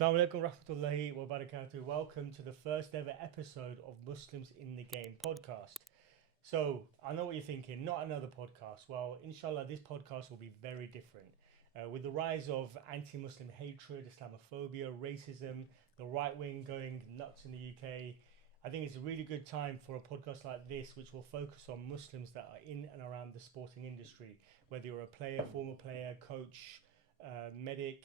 Assalamu alaikum rahmatullahi wa barakatuh. Welcome to the first ever episode of Muslims in the Game podcast. So, I know what you're thinking, not another podcast. Well, inshallah, this podcast will be very different. With the rise of anti-Muslim hatred, Islamophobia, racism, the right wing going nuts in the UK, I think it's a really good time for a podcast like this, which will focus on Muslims that are in and around the sporting industry. Whether you're a player, former player, coach, medic,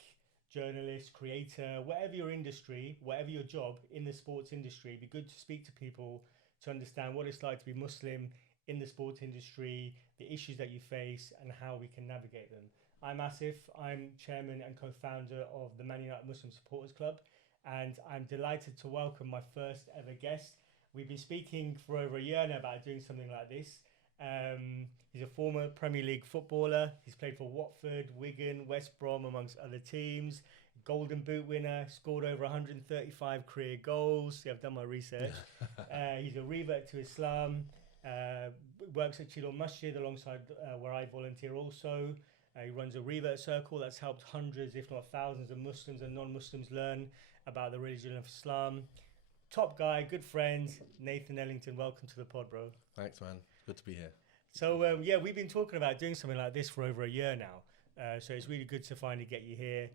journalist, creator, whatever your industry, whatever your job in the sports industry, it'd be good to speak to people to understand what it's like to be Muslim in the sports industry, the issues that you face, and how we can navigate them. I'm Asif. I'm chairman and co-founder of the Man United Muslim Supporters Club, and I'm delighted to welcome my first ever guest. We've been speaking for over a year now about doing something like this. He's a former Premier League footballer. He's played for Watford, Wigan, West Brom, amongst other teams. Golden Boot winner, scored over 135 career goals. Yeah, I've done my research. He's a revert to Islam. Works at Chilon Masjid alongside where I volunteer also. He runs a revert circle that's helped hundreds, if not thousands, of Muslims and non-Muslims learn about the religion of Islam. Top guy, good friend, Nathan Ellington. Welcome to the pod, bro. Thanks, man. Good to be here. So, we've been talking about doing something like this for over a year now. So it's really good to finally get you here.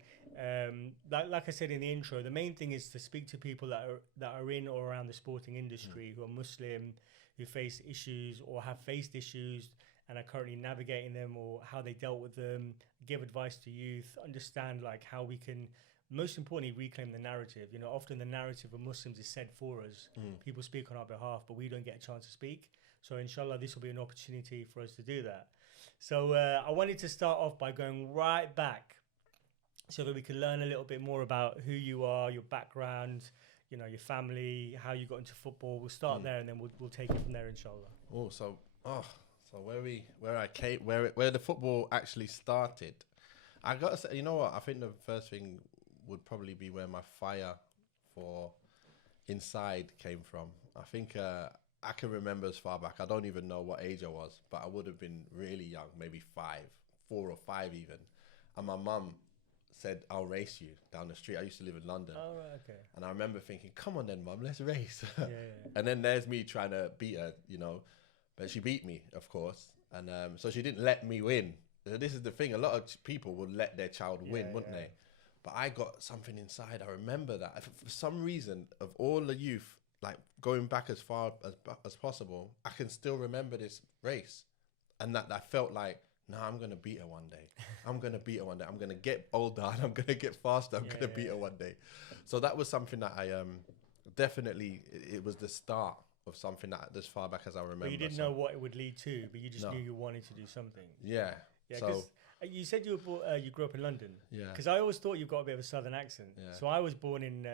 Like I said in the intro, the main thing is to speak to people that are in or around the sporting industry who are Muslim, who face issues or have faced issues and are currently navigating them, or how they dealt with them, give advice to youth, understand like how we can, most importantly, reclaim the narrative. You know, often the narrative of Muslims is said for us. People speak on our behalf, but we don't get a chance to speak. So inshallah, this will be an opportunity for us to do that. So I wanted to start off by going right back so that we can learn a little bit more about who you are, your background, you know, your family, how you got into football. We'll start there and then we'll take it from there, inshallah. So where the football actually started, I gotta say, you know what? I think the first thing would probably be where my fire for inside came from. I think I can remember as far back. I don't even know what age I was, but I would have been really young, maybe 4 or 5 even. And my mum said, "I'll race you down the street." I used to live in London. Oh, right, okay. And I remember thinking, "Come on then, mum, let's race." Yeah. And then there's me trying to beat her, you know. But she beat me, of course. And so she didn't let me win. This is the thing. A lot of people would let their child win, wouldn't they? But I got something inside. I remember that. For some reason, of all the youth, like going back as far as possible, I can still remember this race. And that I felt like, nah, I'm going to beat her one day. I'm going to beat her one day. I'm going to get older and I'm going to get faster. I'm going to beat her one day. So that was something that I definitely, it was the start of something that as far back as I remember. But you didn't know what it would lead to, but you just knew you wanted to do something. Yeah. Yeah, because you said you grew up in London. Yeah. Because I always thought you've got a bit of a southern accent. Yeah. So I was born in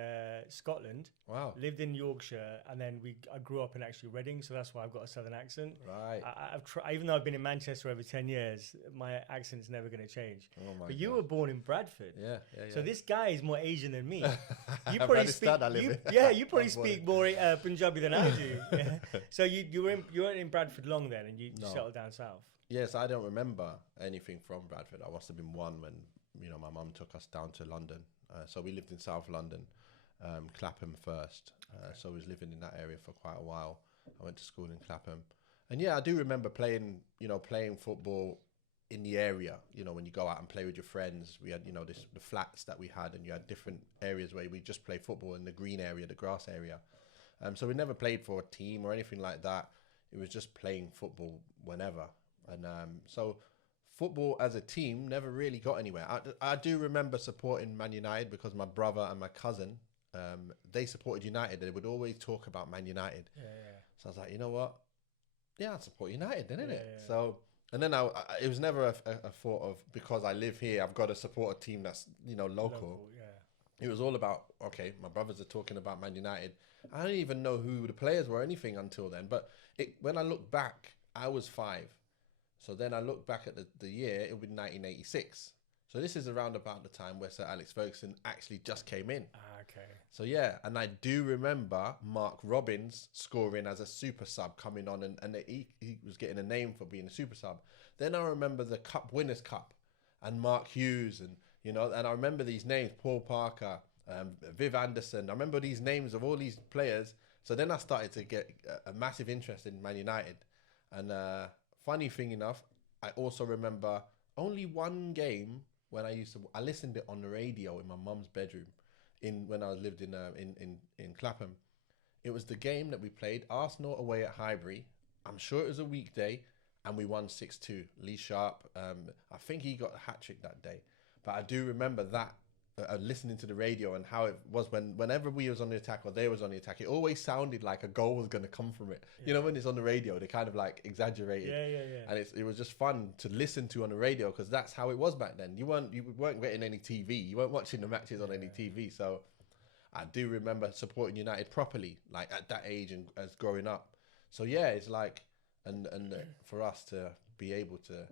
Scotland. Wow. Lived in Yorkshire, and then I grew up in actually Reading, so that's why I've got a southern accent. Right. I've tried, even though I've been in Manchester over 10 years, my accent's never going to change. Oh my But you were born in Bradford. Yeah. So this guy is more Asian than me. You probably speak more Punjabi than I do. Yeah. So you weren't in Bradford long then, and you settled down south. Yes, I don't remember anything from Bradford. I must have been 1 when, you know, my mum took us down to London. So we lived in South London, Clapham first. So we was living in that area for quite a while. I went to school in Clapham. And yeah, I do remember playing football in the area. You know, when you go out and play with your friends, we had, you know, the flats that we had, and you had different areas where we just play football in the green area, the grass area. So we never played for a team or anything like that. It was just playing football whenever. And so football as a team never really got anywhere. I do remember supporting Man United because my brother and my cousin, they supported United. They would always talk about Man United. Yeah. So I was like, you know what? Yeah, I support United, didn't it? Yeah. So, and then it was never a thought of, because I live here, I've got to support a team that's, you know, local. Yeah. It was all about, okay, my brothers are talking about Man United. I didn't even know who the players were or anything until then. But when I look back, I was 5. So then I look back at the year, it would be 1986. So this is around about the time where Sir Alex Ferguson actually just came in. Okay. So yeah, and I do remember Mark Robbins scoring as a super sub, coming on, and he was getting a name for being a super sub. Then I remember the Cup Winners' Cup and Mark Hughes, and, you know, and I remember these names, Paul Parker, Viv Anderson. I remember these names of all these players. So then I started to get a massive interest in Man United. And funny thing enough, I also remember only one game when I listened it on the radio in my mum's bedroom when I lived in Clapham. It was the game that we played, Arsenal away at Highbury. I'm sure it was a weekday, and we won 6-2. Lee Sharp, I think he got a hat-trick that day. But I do remember that, listening to the radio and how it was whenever we was on the attack or they was on the attack, it always sounded like a goal was going to come from it. Yeah. You know, when it's on the radio, they kind of like exaggerate it. Yeah. And it was just fun to listen to on the radio because that's how it was back then. You weren't getting any TV. You weren't watching the matches on any TV. So I do remember supporting United properly, like at that age and as growing up. So yeah, it's like, and for us to be able to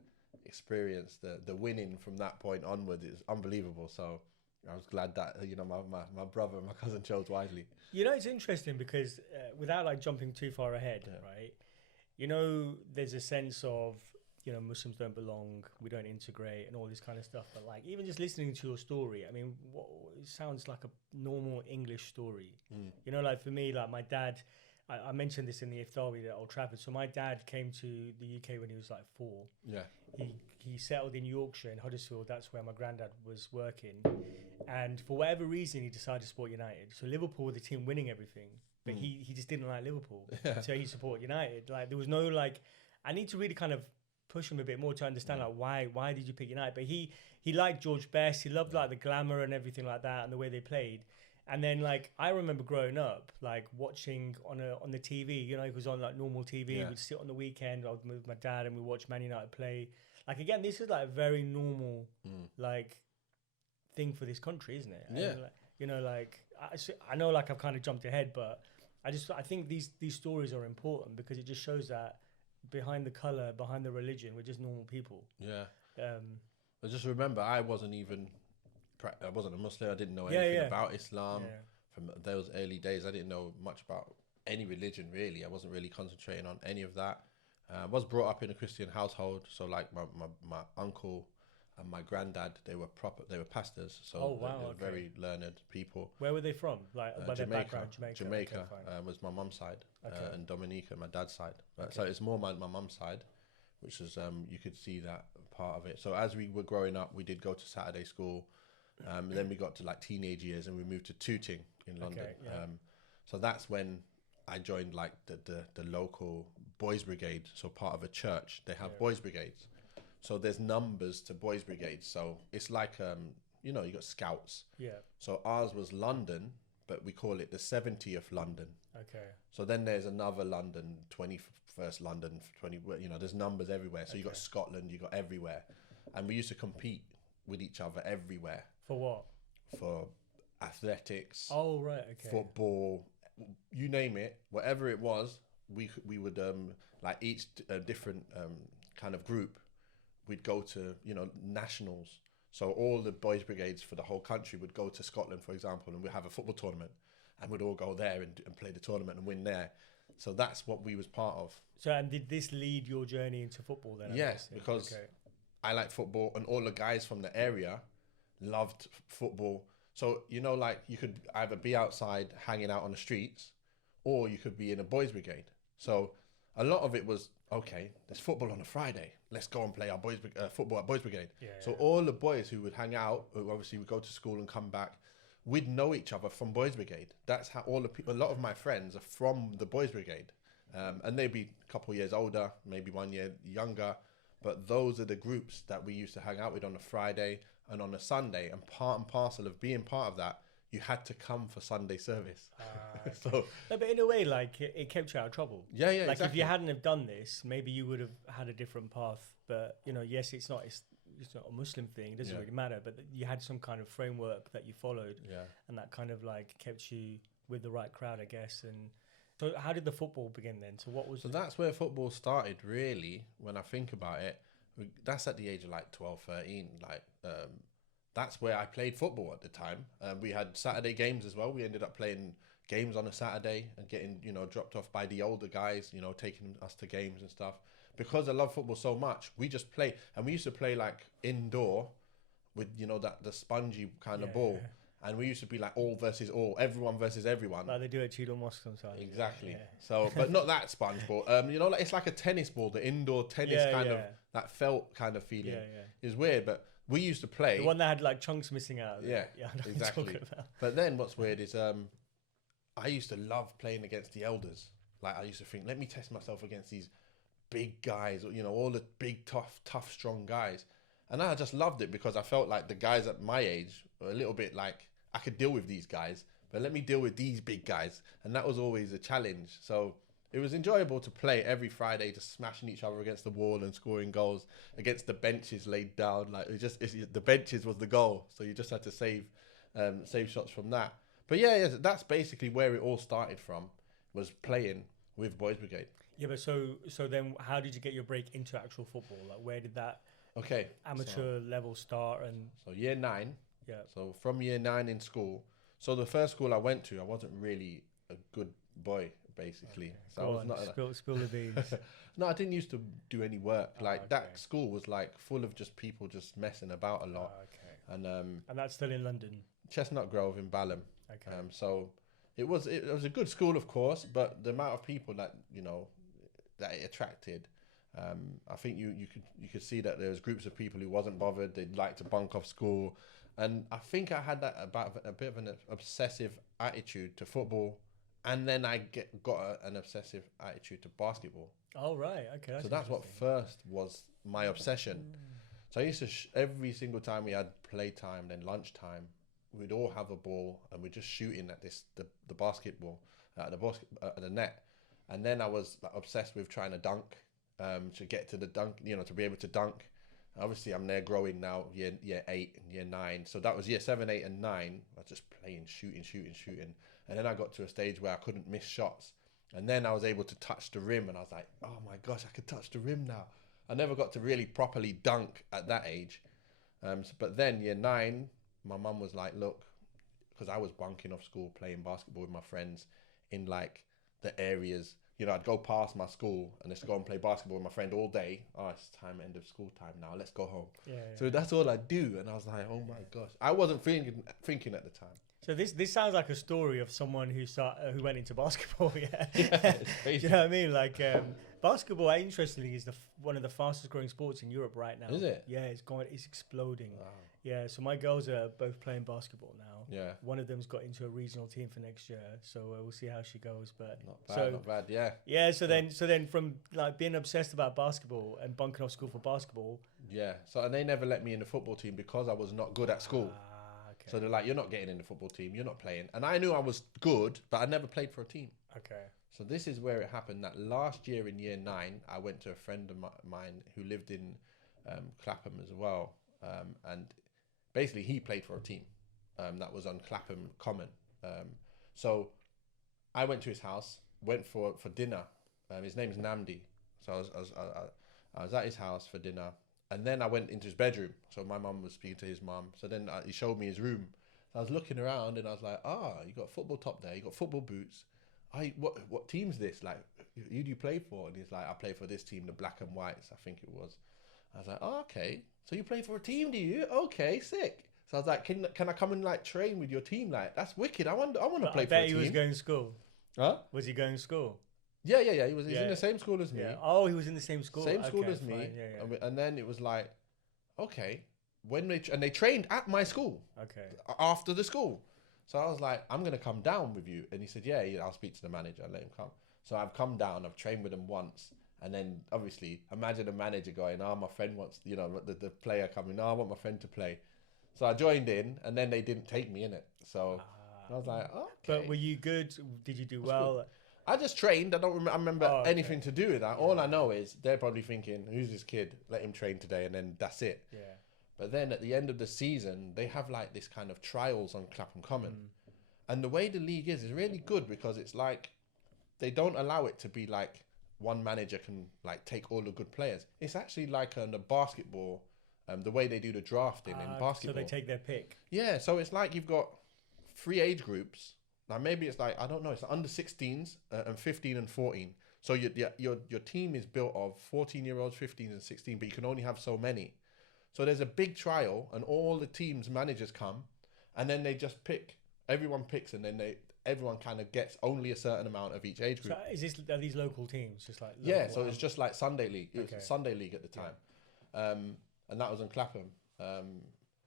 experience the winning from that point onward is unbelievable. So I was glad that, you know, my brother and my cousin chose wisely. You know, it's interesting because without like jumping too far ahead, right? You know, there's a sense of, you know, Muslims don't belong, we don't integrate and all this kind of stuff. But like, even just listening to your story, I mean, it sounds like a normal English story. You know, like for me, like my dad, I mentioned this in the Iftar at Old Trafford. So my dad came to the UK when he was like 4. Yeah. He settled in Yorkshire, in Huddersfield. That's where my granddad was working. And for whatever reason, he decided to support United. So Liverpool were the team winning everything. But he just didn't like Liverpool. So he supported United. Like, there was no, like... I need to really kind of push him a bit more to understand, like, why did you pick United? But he liked George Best. He loved, like, the glamour and everything like that and the way they played. And then, like, I remember growing up, like, watching on the TV, you know, it was on, like, normal TV. We'd sit on the weekend with my dad and we'd watch Man United play. Like, again, this is, like, a very normal, like, thing for this country, isn't it? Yeah. And, like, you know, like, I know, like, I've kind of jumped ahead, but I think these stories are important because it just shows that behind the colour, behind the religion, we're just normal people. Yeah. But just remember, I wasn't a Muslim. I didn't know anything about Islam. From those early days, I didn't know much about any religion, really. I wasn't really concentrating on any of that. I was brought up in a Christian household, so like my uncle and my granddad, they were pastors, so they were very learned people. Where were they from? Like by their background, Jamaica was my mum's side, and Dominica, my dad's side. So it's more my mum's side, which is you could see that part of it. So as we were growing up, we did go to Saturday school. Then we got to like teenage years and we moved to Tooting in London. So that's when I joined like the local boys brigade. So part of a church, they have boys brigades. So there's numbers to boys brigades. So it's like, you know, you got scouts. Yeah. So ours was London, but we call it the 70th London. Okay. So then there's another London, 21st London, 20, you know, there's numbers everywhere. So you got Scotland, you got everywhere. And we used to compete with each other everywhere. For what? For athletics. Oh, right, okay. Football, you name it, whatever it was, we would, like each different kind of group, we'd go to, you know, nationals. So all the boys brigades for the whole country would go to Scotland, for example, and we'd have a football tournament and we'd all go there and play the tournament and win there. So that's what we was part of. So, and did this lead your journey into football then? Yes, because I like football and all the guys from the area loved football. So, you know, like you could either be outside hanging out on the streets or you could be in a boys brigade. So a lot of it was, okay, there's football on a Friday. Let's go and play our football at boys brigade. So all the boys who would hang out, who obviously would go to school and come back, we'd know each other from boys brigade. That's how all the people, a lot of my friends are from the boys brigade. And they'd be a couple of years older, maybe 1 year younger. But those are the groups that we used to hang out with on a Friday and on a Sunday. And part and parcel of being part of that, you had to come for Sunday service. So, no, but in a way, like it kept you out of trouble. Yeah, like exactly. If you hadn't have done this, maybe you would have had a different path. But you know, yes, it's not a Muslim thing. It doesn't really matter. But you had some kind of framework that you followed, and that kind of like kept you with the right crowd, I guess. And so, how did the football begin then? So what was? So that's where football started, really. When I think about it, that's at the age of like 12, 13. Like. That's where I played football at the time. We had Saturday games as well. We ended up playing games on a Saturday and getting, you know, dropped off by the older guys, you know, taking us to games and stuff. Because I love football so much, we just play. And we used to play like indoor with, you know, the spongy kind of ball. And we used to be like all versus all, everyone versus everyone. Like they do at Tudor Mosque sometimes. Exactly. Yeah. So, but not that sponge ball. You know, like it's like a tennis ball, the indoor tennis kind of, that felt kind of feeling. Is weird, but we used to play. The one that had like chunks missing out. Yeah, I know exactly. what you're talking about. But then what's weird is I used to love playing against the elders. Like I used to think, let me test myself against these big guys, you know, all the big, tough, strong guys. And I just loved it because I felt like the guys at my age were a little bit like, I could deal with these guys, but let me deal with these big guys. And that was always a challenge. So it was enjoyable to play every Friday, just smashing each other against the wall and scoring goals against the benches laid down. Like the benches was the goal. So you just had to save shots from that. But yeah, that's basically where it all started from, was playing with Boys Brigade. Yeah, but so then how did you get your break into actual football? Like where did that amateur level start? And so year 9. Yeah. So from year 9 in school. So the first school I went to, I wasn't really a good boy, basically. Okay. So I was not spill the beans. No, I didn't used to do any work. That school was like full of just people just messing about a lot. And that's still in London. Chestnut Grove in Balham. Okay. So it was a good school, of course, but the amount of people that that it attracted, I think you could see that there was groups of people who wasn't bothered. They'd like to bunk off school, and I think I had that about a bit of an obsessive attitude to football, and then I got an obsessive attitude to basketball. Oh right, okay. So that's what first was my obsession. So I used to every single time we had playtime, then lunchtime, we'd all have a ball and we're just shooting at the basketball at the net. And then I was like, obsessed with trying to dunk, to get to the dunk, to be able to dunk. Obviously, I'm there growing now, year 8 and year 9. So that was year 7, 8, and 9. I was just playing, shooting. And then I got to a stage where I couldn't miss shots. And then I was able to touch the rim, and I was like, oh my gosh, I could touch the rim now. I never got to really properly dunk at that age. But then year 9, my mum was like, look, because I was bunking off school, playing basketball with my friends in like the areas, I'd go past my school and just go and play basketball with my friend all day. Oh, it's time, end of school time now. Let's go home. Yeah. So that's all I do. And I was like, oh my gosh. I wasn't thinking at the time. So this sounds like a story of someone who went into basketball. Yeah. It's crazy. Do you know what I mean? Like basketball, interestingly, is one of the fastest growing sports in Europe right now. Is it? Yeah, it's exploding. Wow. Yeah, so my girls are both playing basketball now. Yeah. One of them's got into a regional team for next year, so we'll see how she goes. But not bad. Yeah. Yeah. So then from like being obsessed about basketball and bunking off school for basketball. Yeah. So and they never let me in the football team because I was not good at school. Okay. So they're like, you're not getting in the football team. You're not playing. And I knew I was good, but I never played for a team. Okay. So this is where it happened. That last year in year 9, I went to a friend of mine who lived in Clapham as well, and basically he played for a team that was on Clapham Common. So I went to his house, went for dinner. His name's Namdi. So I was at his house for dinner, and then I went into his bedroom. So my mum was speaking to his mum. So then he showed me his room. So I was looking around and I was like, you got a football top there, you got football boots. What team's this? Like, who do you play for? And he's like, I play for this team, the Black and Whites, I think it was. I was like, okay. So you play for a team, do you? Okay, sick. So I was like, can I come and like train with your team? Like, that's wicked. I want to play for a team. I bet he was going to school. Huh? Was he going to school? Yeah. He's in the same school as me. Yeah. Oh, he was in the same school. Same school as fine. me. Yeah. And then it was like, okay, they trained at my school. Okay. After the school. So I was like, I'm going to come down with you. And he said, yeah, I'll speak to the manager and let him come. So I've come down, I've trained with him once. And then obviously imagine a manager going, my friend wants, the player coming, I want my friend to play. So I joined in and then they didn't take me in it. So I was like, okay. But were you good? Did you do well? Good. I just trained. I don't remember anything to do with that. All I know is they're probably thinking, who's this kid? Let him train today. And then that's it. Yeah. But then at the end of the season, they have like this kind of trials on Clapham Common. And the way the league is really good because it's like, they don't allow it to be like one manager can like take all the good players. It's actually like on the basketball, the way they do the drafting in basketball. So they take their pick. Yeah. So it's like you've got 3 age groups. Now maybe it's like, I don't know, it's under 16s and 15 and 14. So your team is built of 14-year-olds, 15s and 16, but you can only have so many. So there's a big trial and all the teams' managers come and then they just pick. Everyone picks, and then everyone kind of gets only a certain amount of each age group. So are these local teams just like? Yeah, so it's just like Sunday League. It Okay. was Sunday League at the time, and that was in Clapham.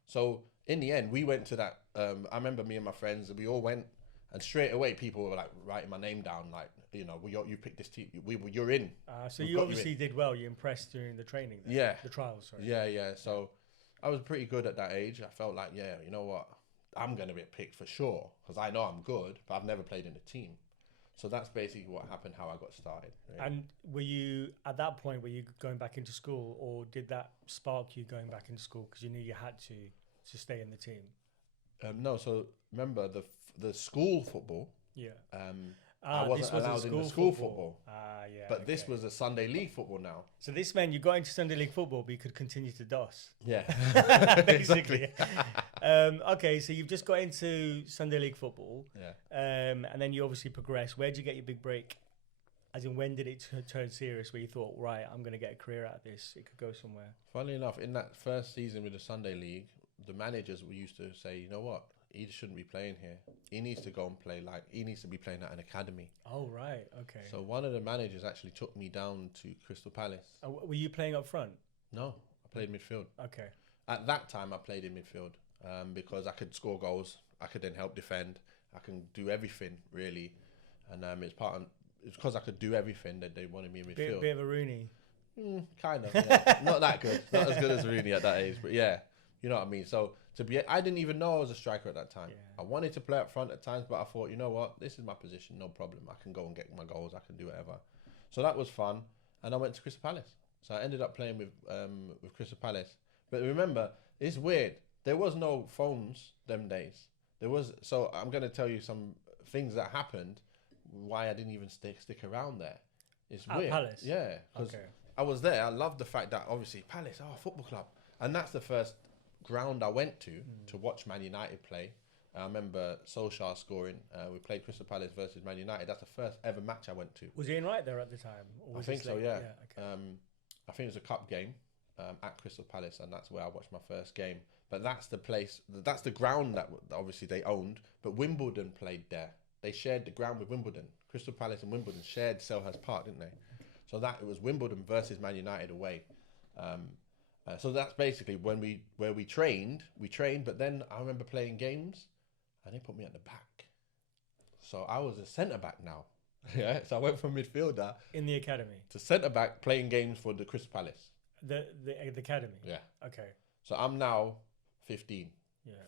So in the end, we went to that. I remember me and my friends, we all went, and straight away people were like writing my name down, like, you know, you picked this team, you're in. So you obviously did well. You impressed during the training. Then. Yeah, the trials. Sorry. Yeah. So I was pretty good at that age. I felt like, yeah, you know what, I'm gonna get picked for sure because I know I'm good, but I've never played in a team. So that's basically what happened, how I got started. Really. And were you at that point? Were you going back into school, or did that spark you going back into school because you knew you had to stay in the team? No, so remember the school football. Yeah. I wasn't allowed in the school football. Yeah. But this was a Sunday League football now. So this meant you got into Sunday League football, but you could continue to DOS. Yeah. Basically. Okay, so you've just got into Sunday League football. Yeah. And then you obviously progressed. Where did you get your big break? As in, when did it turn serious where you thought, right, I'm going to get a career out of this? It could go somewhere. Funnily enough, in that first season with the Sunday League, the managers used to say, you know what? He shouldn't be playing here. He needs to go and play, like, he needs to be playing at an academy. Oh, right. Okay. So one of the managers actually took me down to Crystal Palace. Were you playing up front? No, I played midfield. Okay. At that time, I played in midfield because I could score goals. I could then help defend. I can do everything, really. And it's because I could do everything that they wanted me in midfield. Bit of a Rooney. Kind of, yeah. Not that good. Not as good as Rooney at that age, but yeah, you know what I mean. So I didn't even know I was a striker at that time. Yeah. I wanted to play up front at times, but I thought, you know what, this is my position, no problem. I can go and get my goals. I can do whatever. So that was fun, and I went to Crystal Palace. So I ended up playing with Crystal Palace. But remember, it's weird. There was no phones them days. So I'm going to tell you some things that happened. Why I didn't even stick around there. It's weird. Palace? Yeah, because I was there. I loved the fact that obviously Palace, football club, and that's the first ground I went to watch Man United play. I remember Solskjaer scoring. We played Crystal Palace versus Man United. That's the first ever match I went to. Was Ian Wright there at the time? Or was I think so. Yeah. Okay. I think it was a cup game at Crystal Palace, and that's where I watched my first game. But that's the place. That's the ground that obviously they owned. But Wimbledon played there. They shared the ground with Wimbledon. Crystal Palace and Wimbledon shared Selhurst Park, didn't they? So it was Wimbledon versus Man United away. So that's basically where we trained. We trained, but then I remember playing games, and they put me at the back. So I was a centre back now. Yeah. So I went from midfielder in the academy to centre back, playing games for the Crystal Palace. The academy. Yeah. Okay. So I'm now 15,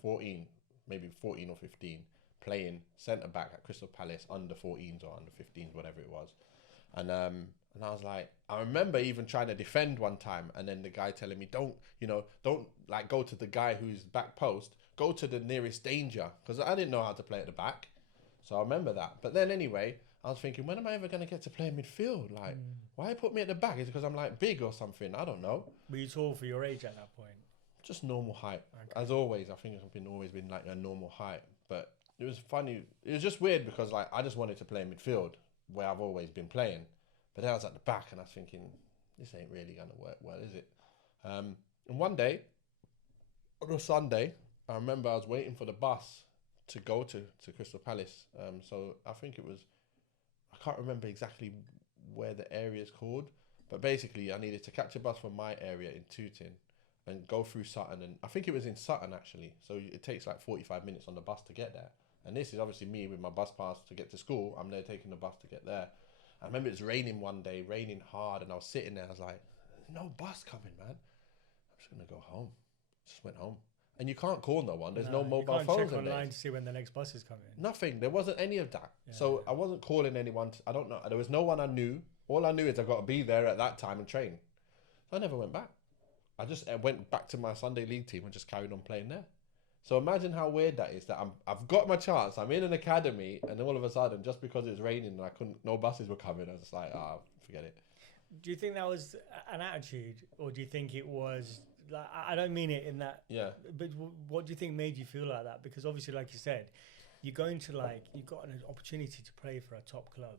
14, maybe 14 or 15, playing centre back at Crystal Palace under 14s or under 15s, whatever it was. And I was like, I remember even trying to defend one time, and then the guy telling me, don't like go to the guy who's back post, go to the nearest danger, because I didn't know how to play at the back. So I remember that. But then anyway, I was thinking, when am I ever going to get to play midfield? Like, why put me at the back? Is it because I'm like big or something? I don't know. Were you tall for your age at that point? Just normal height. Okay. As always, I think I've always been like a normal height. But it was funny. It was just weird because like I just wanted to play midfield where I've always been playing. But then I was at the back and I was thinking, this ain't really going to work well, is it? And one day, on a Sunday, I remember I was waiting for the bus to go to Crystal Palace. So I think it was, I can't remember exactly where the area is called, but basically I needed to catch a bus from my area in Tooting and go through Sutton. And I think it was in Sutton actually. So it takes like 45 minutes on the bus to get there. And this is obviously me with my bus pass to get to school. I'm there taking the bus to get there. I remember it was raining one day, raining hard, and I was sitting there. I was like, "There's no bus coming, man. I'm just gonna go home." Just went home, and you can't call no one. There's no mobile you can't phones. check online to see when the next bus is coming. Nothing. There wasn't any of that. Yeah. So I wasn't calling anyone. I don't know. There was no one I knew. All I knew is I got to be there at that time and train. So I never went back. I just went back to my Sunday League team and just carried on playing there. So imagine how weird that is, that I've got my chance. I'm in an academy, and all of a sudden, just because it's raining and no buses were coming, I was just like, forget it. Do you think that was an attitude, or do you think it was? Like, I don't mean it in that. Yeah. But what do you think made you feel like that? Because obviously, like you said, you're going to you've got an opportunity to play for a top club.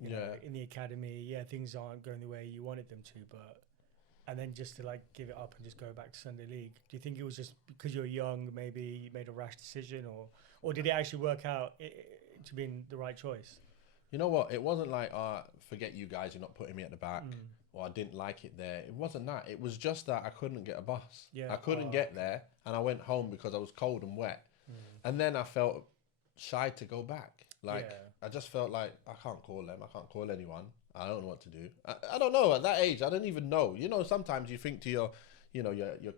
You know, in the academy. Yeah, things aren't going the way you wanted them to, but and then just to like give it up and just go back to Sunday League? Do you think it was just because you're young, maybe you made a rash decision, or did it actually work out to being the right choice? You know what? It wasn't like, forget you guys, you're not putting me at the back, or I didn't like it there. It wasn't that. It was just that I couldn't get a bus. Yeah. I couldn't get there, and I went home because I was cold and wet. And then I felt shy to go back. Like, I just felt like, I can't call them. I can't call anyone. I don't know what to do. I don't know. At that age, I don't even know. You know, sometimes you think to your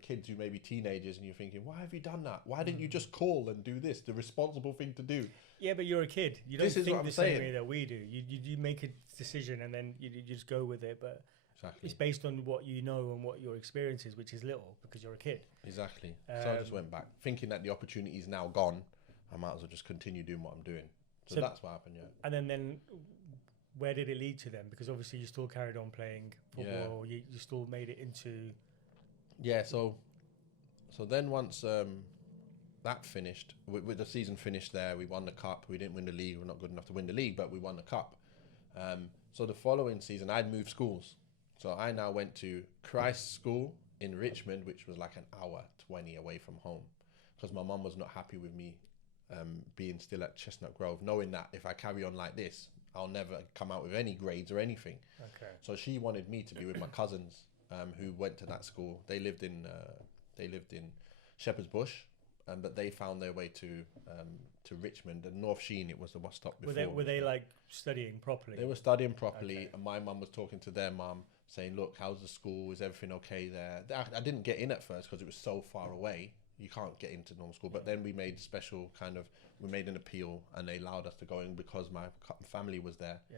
kids who may be teenagers, and you're thinking, why have you done that? Why didn't you just call and do this? The responsible thing to do. Yeah, but you're a kid. You don't think the same way that we do. You make a decision and then you just go with it. But it's based on what you know and what your experience is, which is little because you're a kid. Exactly. So I just went back, thinking that the opportunity is now gone. I might as well just continue doing what I'm doing. So that's what happened, yeah. And then where did it lead to then? Because obviously you still carried on playing football. Yeah. You still made it into... Yeah, so then once that finished, with the season finished there, we won the cup. We didn't win the league. We're not good enough to win the league, but we won the cup. So the following season, I'd moved schools. So I now went to Christ School in Richmond, which was like an hour 20 away from home, because my mum was not happy with me being still at Chestnut Grove, knowing that if I carry on like this, I'll never come out with any grades or anything. Okay. So she wanted me to be with my cousins who went to that school. They lived in Shepherd's Bush, but they found their way to Richmond and North Sheen. It was the bus stop before. Were they like studying properly? They were studying properly, and my mum was talking to their mum, saying, "Look, how's the school? Is everything okay there?" I didn't get in at first because it was so far away. You can't get into normal school. But then we made we made an appeal, and they allowed us to go in because my family was there. Yeah.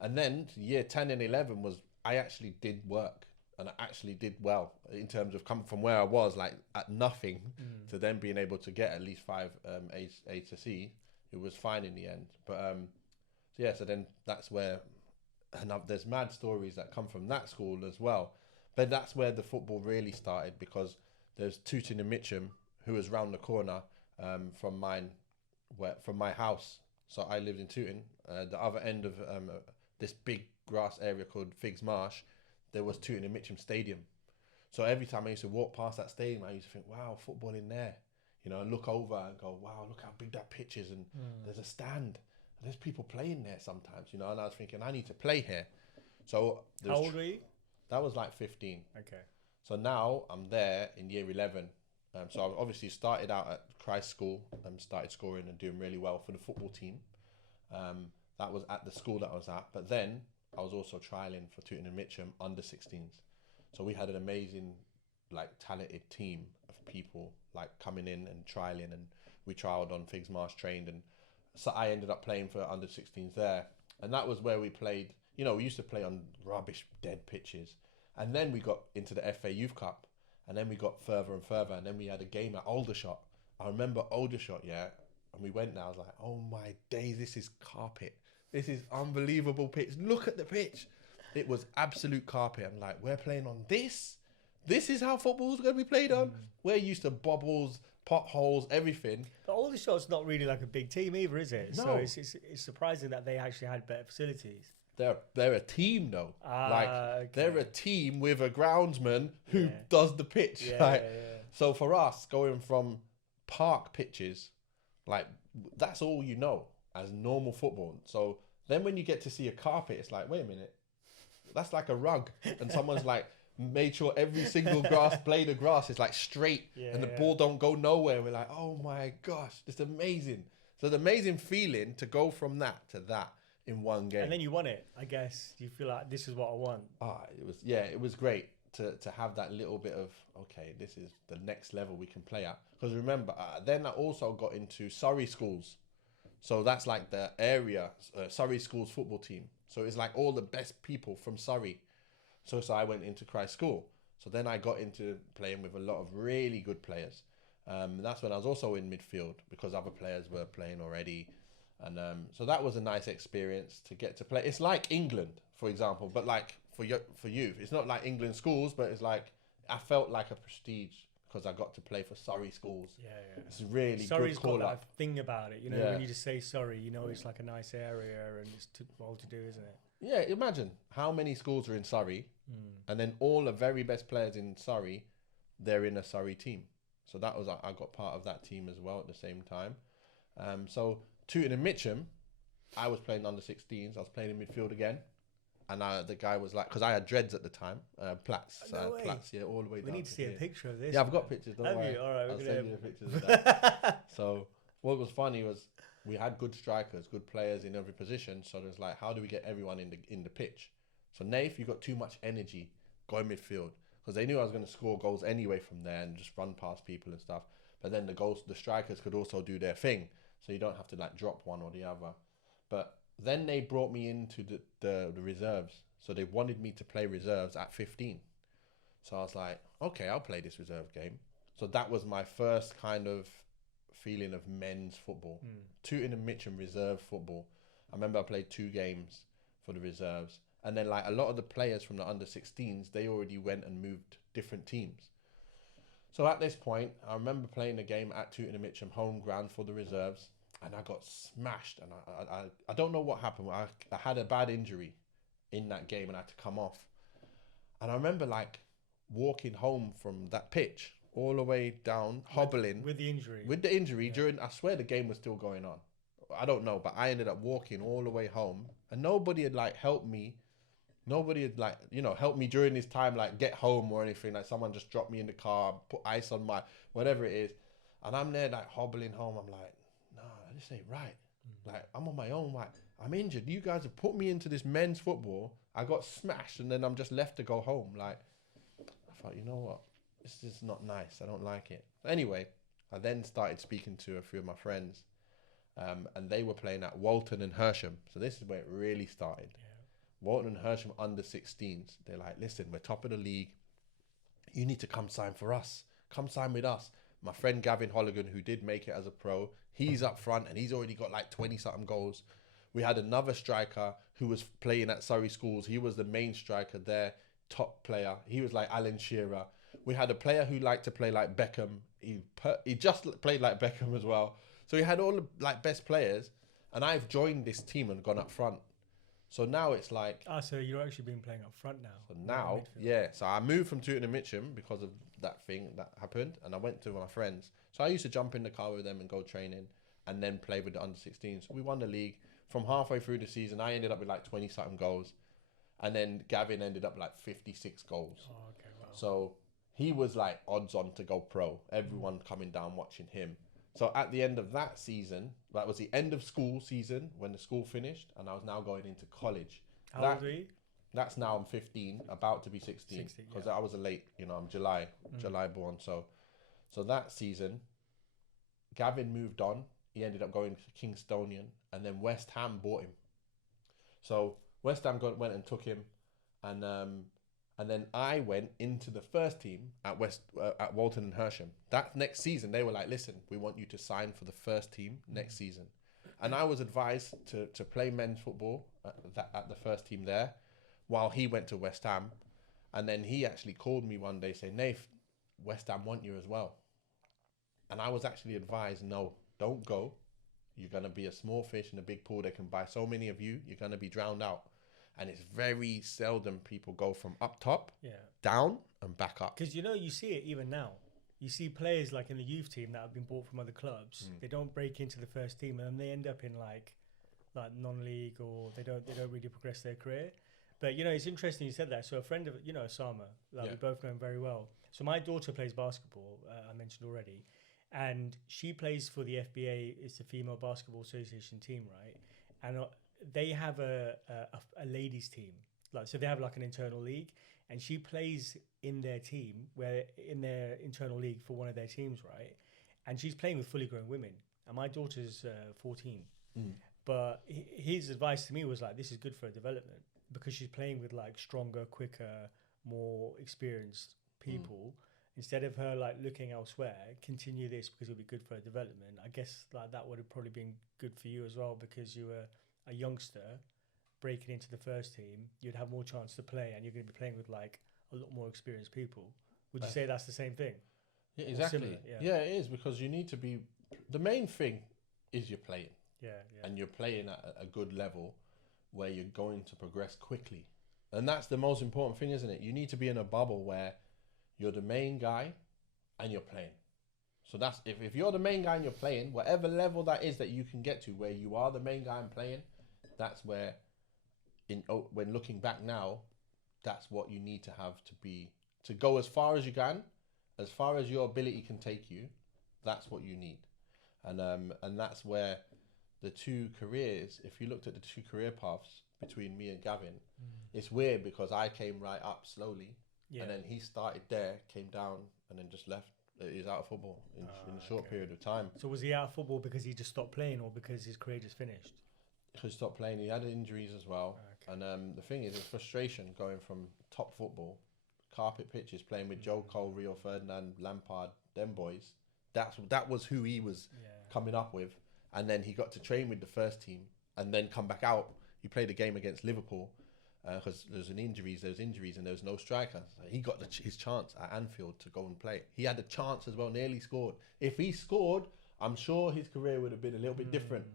And then year 10 and 11 was, I actually did work, and I actually did well in terms of coming from where I was, like at nothing, to then being able to get at least 5 A to C. It was fine in the end. But so then that's where, and there's mad stories that come from that school as well. But that's where the football really started, because there's Tooting and Mitcham, who was round the corner from my house. So I lived in Tooting. The other end of this big grass area called Figs Marsh, there was Tooting and Mitcham Stadium. So every time I used to walk past that stadium, I used to think, wow, football in there. You know, and look over and go, wow, look how big that pitch is. And there's a stand. There's people playing there sometimes, you know. And I was thinking, I need to play here. So how old were you? That was like 15. Okay. So now I'm there in year 11. So I obviously started out at Christ School and started scoring and doing really well for the football team. That was at the school that I was at. But then I was also trialling for Tooting and Mitcham under 16s. So we had an amazing, like, talented team of people like coming in and trialling, and we trialed on Figs Marsh, trained, and so I ended up playing for under 16s there. And that was where we played. You know, we used to play on rubbish, dead pitches. And then we got into the FA Youth Cup, and then we got further and further, and then we had a game at Aldershot. I remember Aldershot, yeah, and we went there. I was like, oh my days, this is carpet. This is unbelievable pitch. Look at the pitch. It was absolute carpet. I'm like, we're playing on this? This is how football's going to be played on? We're used to bobbles, potholes, everything. But Aldershot's not really like a big team either, is it? No. So it's surprising that they actually had better facilities. They're a team though. Okay. They're a team with a groundsman who does the pitch. So for us, going from park pitches, like, that's all you know as normal football. So then when you get to see a carpet, it's like, wait a minute, that's like a rug, and someone's like made sure every single blade of grass is like straight, and the ball don't go nowhere. We're like, oh my gosh, it's amazing. So the amazing feeling to go from that to that in one game. And then you won it, I guess. You feel like, this is what I want. It was great to have that little bit of, okay, this is the next level we can play at. Because remember, then I also got into Surrey Schools. So that's like the area, Surrey Schools football team. So it's like all the best people from Surrey. So I went into Christ School. So then I got into playing with a lot of really good players. That's when I was also in midfield, because other players were playing already. And so that was a nice experience to get to play. It's like England, for example, but like for you, it's not like England schools, but it's like, I felt like a prestige, because I got to play for Surrey schools. Yeah. It's really Surrey's good call got up. that thing about it, you know, Yeah. when you just say Surrey, you know, it's like a nice area and it's well to do, isn't it? Yeah, imagine how many schools are in Surrey, and then all the very best players in Surrey, they're in a Surrey team. So that was, I got part of that team as well at the same time. So Tooting and Mitcham, I was playing under 16s. I was playing in midfield again. And the guy was like, because I had dreads at the time, plaits, plaits, yeah, all the way down. We need to see a picture of this. Yeah, I've got pictures. Don't worry. You? All right, I'll send you the pictures of that. So what was funny was we had good strikers, good players in every position. So there's like, how do we get everyone in the pitch? So Nath, you got too much energy, go in midfield, because they knew I was going to score goals anyway from there and just run past people and stuff. But then the strikers could also do their thing, so you don't have to like drop one or the other. But then they brought me into the reserves. So they wanted me to play reserves at 15. So I was like, okay, I'll play this reserve game. So that was my first kind of feeling of men's football. Tooting and Mitcham reserve football. I remember I played 2 games for the reserves. And then like a lot of the players from the under 16s, they already went and moved different teams. So at this point, I remember playing a game at Tooting and Mitcham home ground for the reserves. And I got smashed, and I don't know what happened. I had a bad injury in that game, and I had to come off. And I remember like walking home from that pitch all the way down, hobbling with the injury. With the injury during, I swear the game was still going on. I don't know, but I ended up walking all the way home, and nobody had like helped me. Nobody had like, you know, helped me during this time, like get home or anything. Like someone just dropped me in the car, put ice on my whatever it is, and I'm there like hobbling home. I'm like, this ain't right. Like I'm on my own. Like I'm injured. You guys have put me into this men's football. I got smashed, and then I'm just left to go home. Like I thought, you know what? This is not nice. I don't like it. Anyway, I then started speaking to a few of my friends, and they were playing at Walton and Hersham. So this is where it really started. Yeah. Walton and Hersham under 16s. They're like, listen, we're top of the league. You need to come sign for us. Come sign with us. My friend Gavin Holligan, who did make it as a pro, he's up front and he's already got like 20-something goals. We had another striker who was playing at Surrey schools. He was the main striker there, top player. He was like Alan Shearer. We had a player who liked to play like Beckham. He just played like Beckham as well. So we had all the like best players, and I've joined this team and gone up front. So now it's like... so you're actually been playing up front now. So now, yeah. So I moved from Tooting and Mitcham because of that thing that happened, and I went to my friends. So I used to jump in the car with them and go training and then play with the under 16s. So we won the league. From halfway through the season, I ended up with like 20-something goals. And then Gavin ended up like 56 goals. Oh, okay, wow. So he was like odds on to go pro. Everyone coming down watching him. So at the end of that season, that was the end of school season when the school finished, and I was now going into college. How old are you? That's now I'm 15, about to be 16, because I was a late, I'm July born. So that season, Gavin moved on. He ended up going to Kingstonian, and then West Ham bought him. So West Ham went and took him, and then I went into the first team at at Walton and Hersham. That next season, they were like, listen, we want you to sign for the first team next season. And I was advised to play men's football at the first team there while he went to West Ham. And then he actually called me one day saying, Nath, West Ham want you as well. And I was actually advised, no, don't go. You're going to be a small fish in a big pool. They can buy so many of you. You're going to be drowned out. And it's very seldom people go from up top, down and back up. Because, you see it even now. You see players like in the youth team that have been bought from other clubs. They don't break into the first team, and they end up in like non-league, or they don't really progress their career. But, it's interesting you said that. So a friend of, Osama, we both know him very well. So my daughter plays basketball, I mentioned already. And she plays for the FBA. It's the Female Basketball Association team, right? And they have a ladies team, so they have like an internal league, and she plays in their team, where in their internal league for one of their teams, right? And she's playing with fully grown women, and my daughter's 14. But his advice to me was like, this is good for her development, because she's playing with like stronger, quicker, more experienced people. Instead of her like looking elsewhere, continue this because it'll be good for her development. I guess like that would have probably been good for you as well, because you were a youngster breaking into the first team. You'd have more chance to play, and you're going to be playing with like a lot more experienced people. Would you say that's the same thing? Yeah, exactly. Similar, Yeah, it is, because you need to be. The main thing is you're playing, Yeah. and you're playing at a good level where you're going to progress quickly, and that's the most important thing, isn't it? You need to be in a bubble where you're the main guy and you're playing. So that's if you're the main guy and you're playing, whatever level that is that you can get to, where you are the main guy and playing, that's where, when looking back now, that's what you need to have to go as far as you can, as far as your ability can take you. That's what you need, and that's where the two careers. If you looked at the two career paths between me and Gavin, it's weird because I came right up slowly, and then he started there, came down, and then just left. He's out of football in a short period of time. So was he out of football because he just stopped playing, or because his career just finished? He stopped playing. He had injuries as well. And the thing is, it's frustration going from top football, carpet pitches, playing with Joe Cole, Rio Ferdinand, Lampard, them boys. That was who he was coming up with. And then he got to train with the first team and then come back out. He played a game against Liverpool because there was injuries, and there was no striker. So he got his chance at Anfield to go and play. He had a chance as well, nearly scored. If he scored, I'm sure his career would have been a little bit different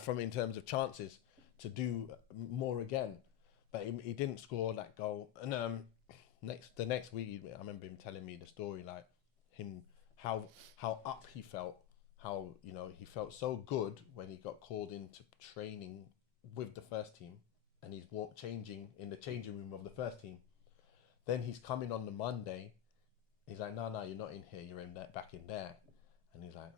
from in terms of chances to do more again. But he didn't score that goal. And the next week, I remember him telling me the story, like him, how up he felt, how, you know, he felt so good when he got called into training with the first team, and he's changing in the changing room of the first team. Then he's coming on the Monday. He's like, no, you're not in here. You're back in there. And he's like,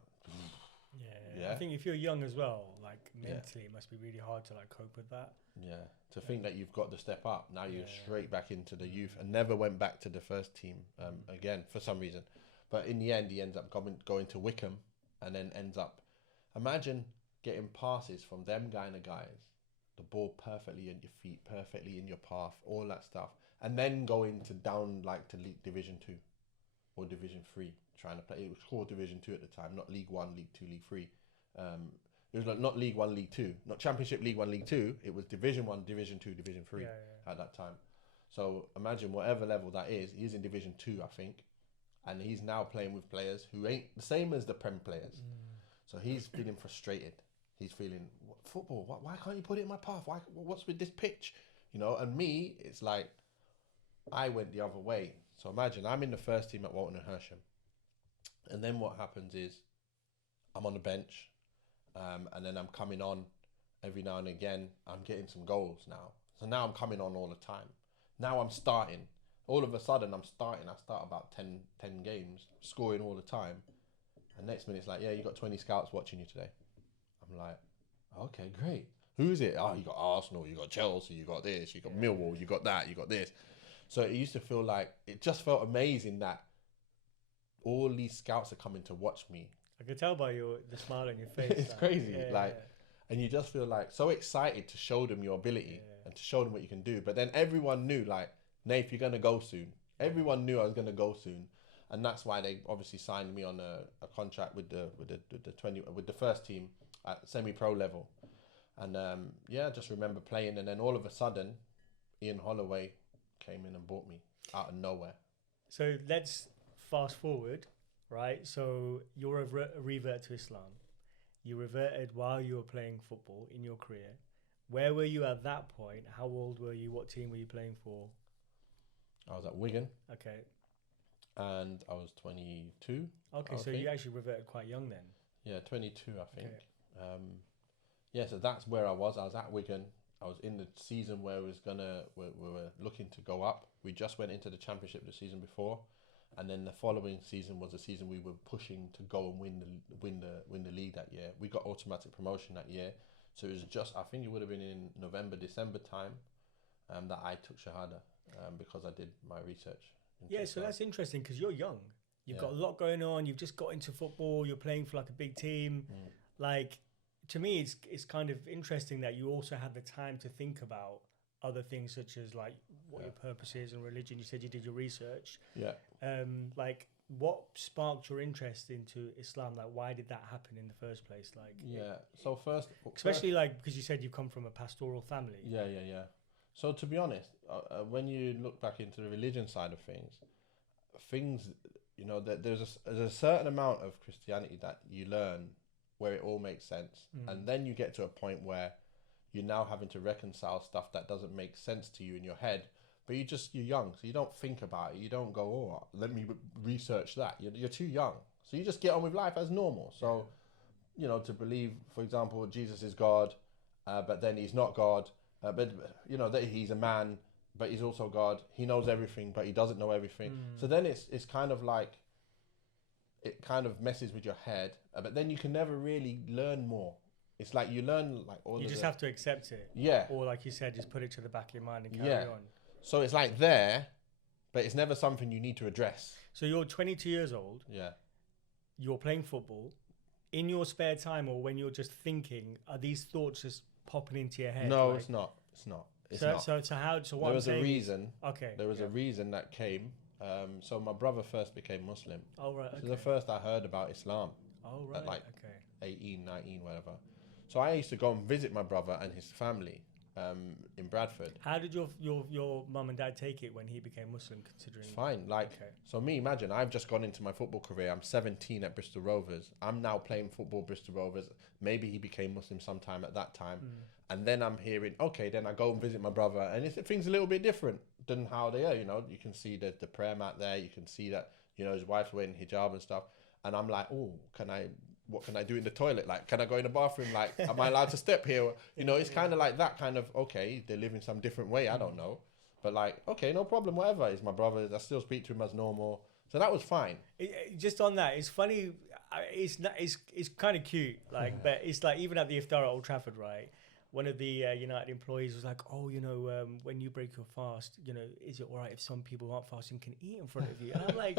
I think if you're young as well, like mentally, it must be really hard to like cope with that. Yeah, to think that you've got to step up. Now you're straight back into the youth, and never went back to the first team again for some reason. But in the end, he ends up going to Wickham, and then ends up, imagine getting passes from them kind of guys, the ball perfectly in your feet, perfectly in your path, all that stuff, and then going to down like to League Division 2 or Division 3, trying to play. It was called Division 2 at the time, not League 1, League 2, League 3. It was like not League 1, League 2, not Championship, League 1, League 2. It was Division 1, Division 2, Division 3 at that time. So imagine whatever level that is. He's in Division 2, I think, and he's now playing with players who ain't the same as the Prem players. So he's feeling frustrated. He's feeling, football, why can't you put it in my path? What's with this pitch? You know, and me, it's like, I went the other way. So imagine I'm in the first team at Walton and Hersham. And then what happens is I'm on the bench, and then I'm coming on every now and again. I'm getting some goals now. So now I'm coming on all the time. Now I'm starting. All of a sudden I'm starting. I start about 10 games, scoring all the time. And next minute it's like, yeah, you got 20 scouts watching you today. I'm like, okay, great. Who's it? Oh, you got Arsenal, you got Chelsea, you got this, you got Millwall, you got that, you got this. So it used to feel like, it just felt amazing that all these scouts are coming to watch me. I could tell by the smile on your face. It's crazy. And you just feel like so excited to show them your ability and to show them what you can do. But then everyone knew, like, Nath, you're going to go soon. Everyone knew I was going to go soon. And that's why they obviously signed me on a contract with the first team at semi-pro level. And I just remember playing, and then all of a sudden, Ian Holloway came in and bought me out of nowhere. So let's fast forward, right? So you're a revert to Islam. You reverted while you were playing football in your career. Where were you at that point? How old were you? What team were you playing for? I was at Wigan. Okay. And I was 22. Okay, so you actually reverted quite young then. Yeah, 22, I think. Okay. So that's where I was. I was at Wigan. I was in the season where we were looking to go up. We just went into the Championship the season before, and then the following season was the season we were pushing to go and win the league that year. We got automatic promotion that year, so it was just, I think it would have been in November, December time, that I took Shahada because I did my research. So that's interesting because you're young. You've got a lot going on. You've just got into football. You're playing for like a big team. Like, to me, it's kind of interesting that you also had the time to think about other things such as like what your purpose is and religion. You said you did your research. Yeah. Like, what sparked your interest into Islam? Like, why did that happen in the first place? Like, So especially like because you said you come from a pastoral family. Yeah. So to be honest, when you look back into the religion side of things, you know, that there's a certain amount of Christianity that you learn where it all makes sense, and then you get to a point where you're now having to reconcile stuff that doesn't make sense to you in your head, but you're young, so you don't think about it. You don't go, oh, let me research that. You're too young, so you just get on with life as normal. So, you know, to believe, for example, Jesus is God, but then he's not God, but you know that he's a man, but he's also God. He knows everything, but he doesn't know everything. So then it's kind of like, it kind of messes with your head, but then you can never really learn more. It's like you learn like all. You just have to accept it. Yeah. Or like you said, just put it to the back of your mind and carry on. So it's like there, but it's never something you need to address. So you're 22 years old. Yeah. You're playing football. In your spare time or when you're just thinking, are these thoughts just popping into your head? No, like, it's not. It's not. It's not. So what there was a reason. Okay. There was a reason that came. So my brother first became Muslim. Oh, right. Okay. So the first I heard about Islam. Oh, right. At like okay. 18, 19, whatever. So I used to go and visit my brother and his family in Bradford. How did your mum and dad take it when he became Muslim, considering? It's fine. Like, so me, imagine, I've just gone into my football career. I'm 17 at Bristol Rovers. I'm now playing football Bristol Rovers. Maybe he became Muslim sometime at that time. And then I'm hearing, okay, then I go and visit my brother. And things a little bit different than how they are, you know. You can see the prayer mat there. You can see that, you know, his wife's wearing hijab and stuff. And I'm like, oh, what can I do in the toilet? Like, can I go in the bathroom? Like, am I allowed to step here? You know, it's kind of like that kind of, okay, they live in some different way. I don't know. But like, okay, no problem, whatever. He's my brother. I still speak to him as normal. So that was fine. Just on that, it's funny. It's kind of cute. Like, but it's like, even at the iftar at Old Trafford, right? One of the United employees was like, oh, you know, when you break your fast, you know, is it all right if some people who aren't fasting can eat in front of you? And I'm like,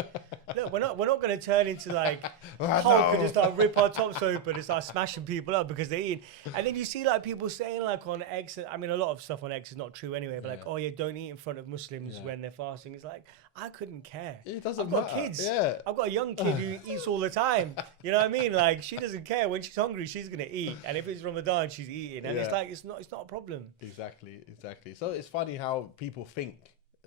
look, we're not going to turn into like Hulk and just like rip our tops open and start smashing people up because they eat. And then you see like people saying like on X, I mean, a lot of stuff on X is not true anyway, but like, oh yeah, don't eat in front of Muslims when they're fasting. It's like, I couldn't care. It doesn't I've matter. got kids. Yeah. I've got a young kid who eats all the time. You know what I mean? Like, she doesn't care. When she's hungry, she's going to eat. And if it's Ramadan, she's eating. And it's like, it's not a problem. Exactly. So it's funny how people think,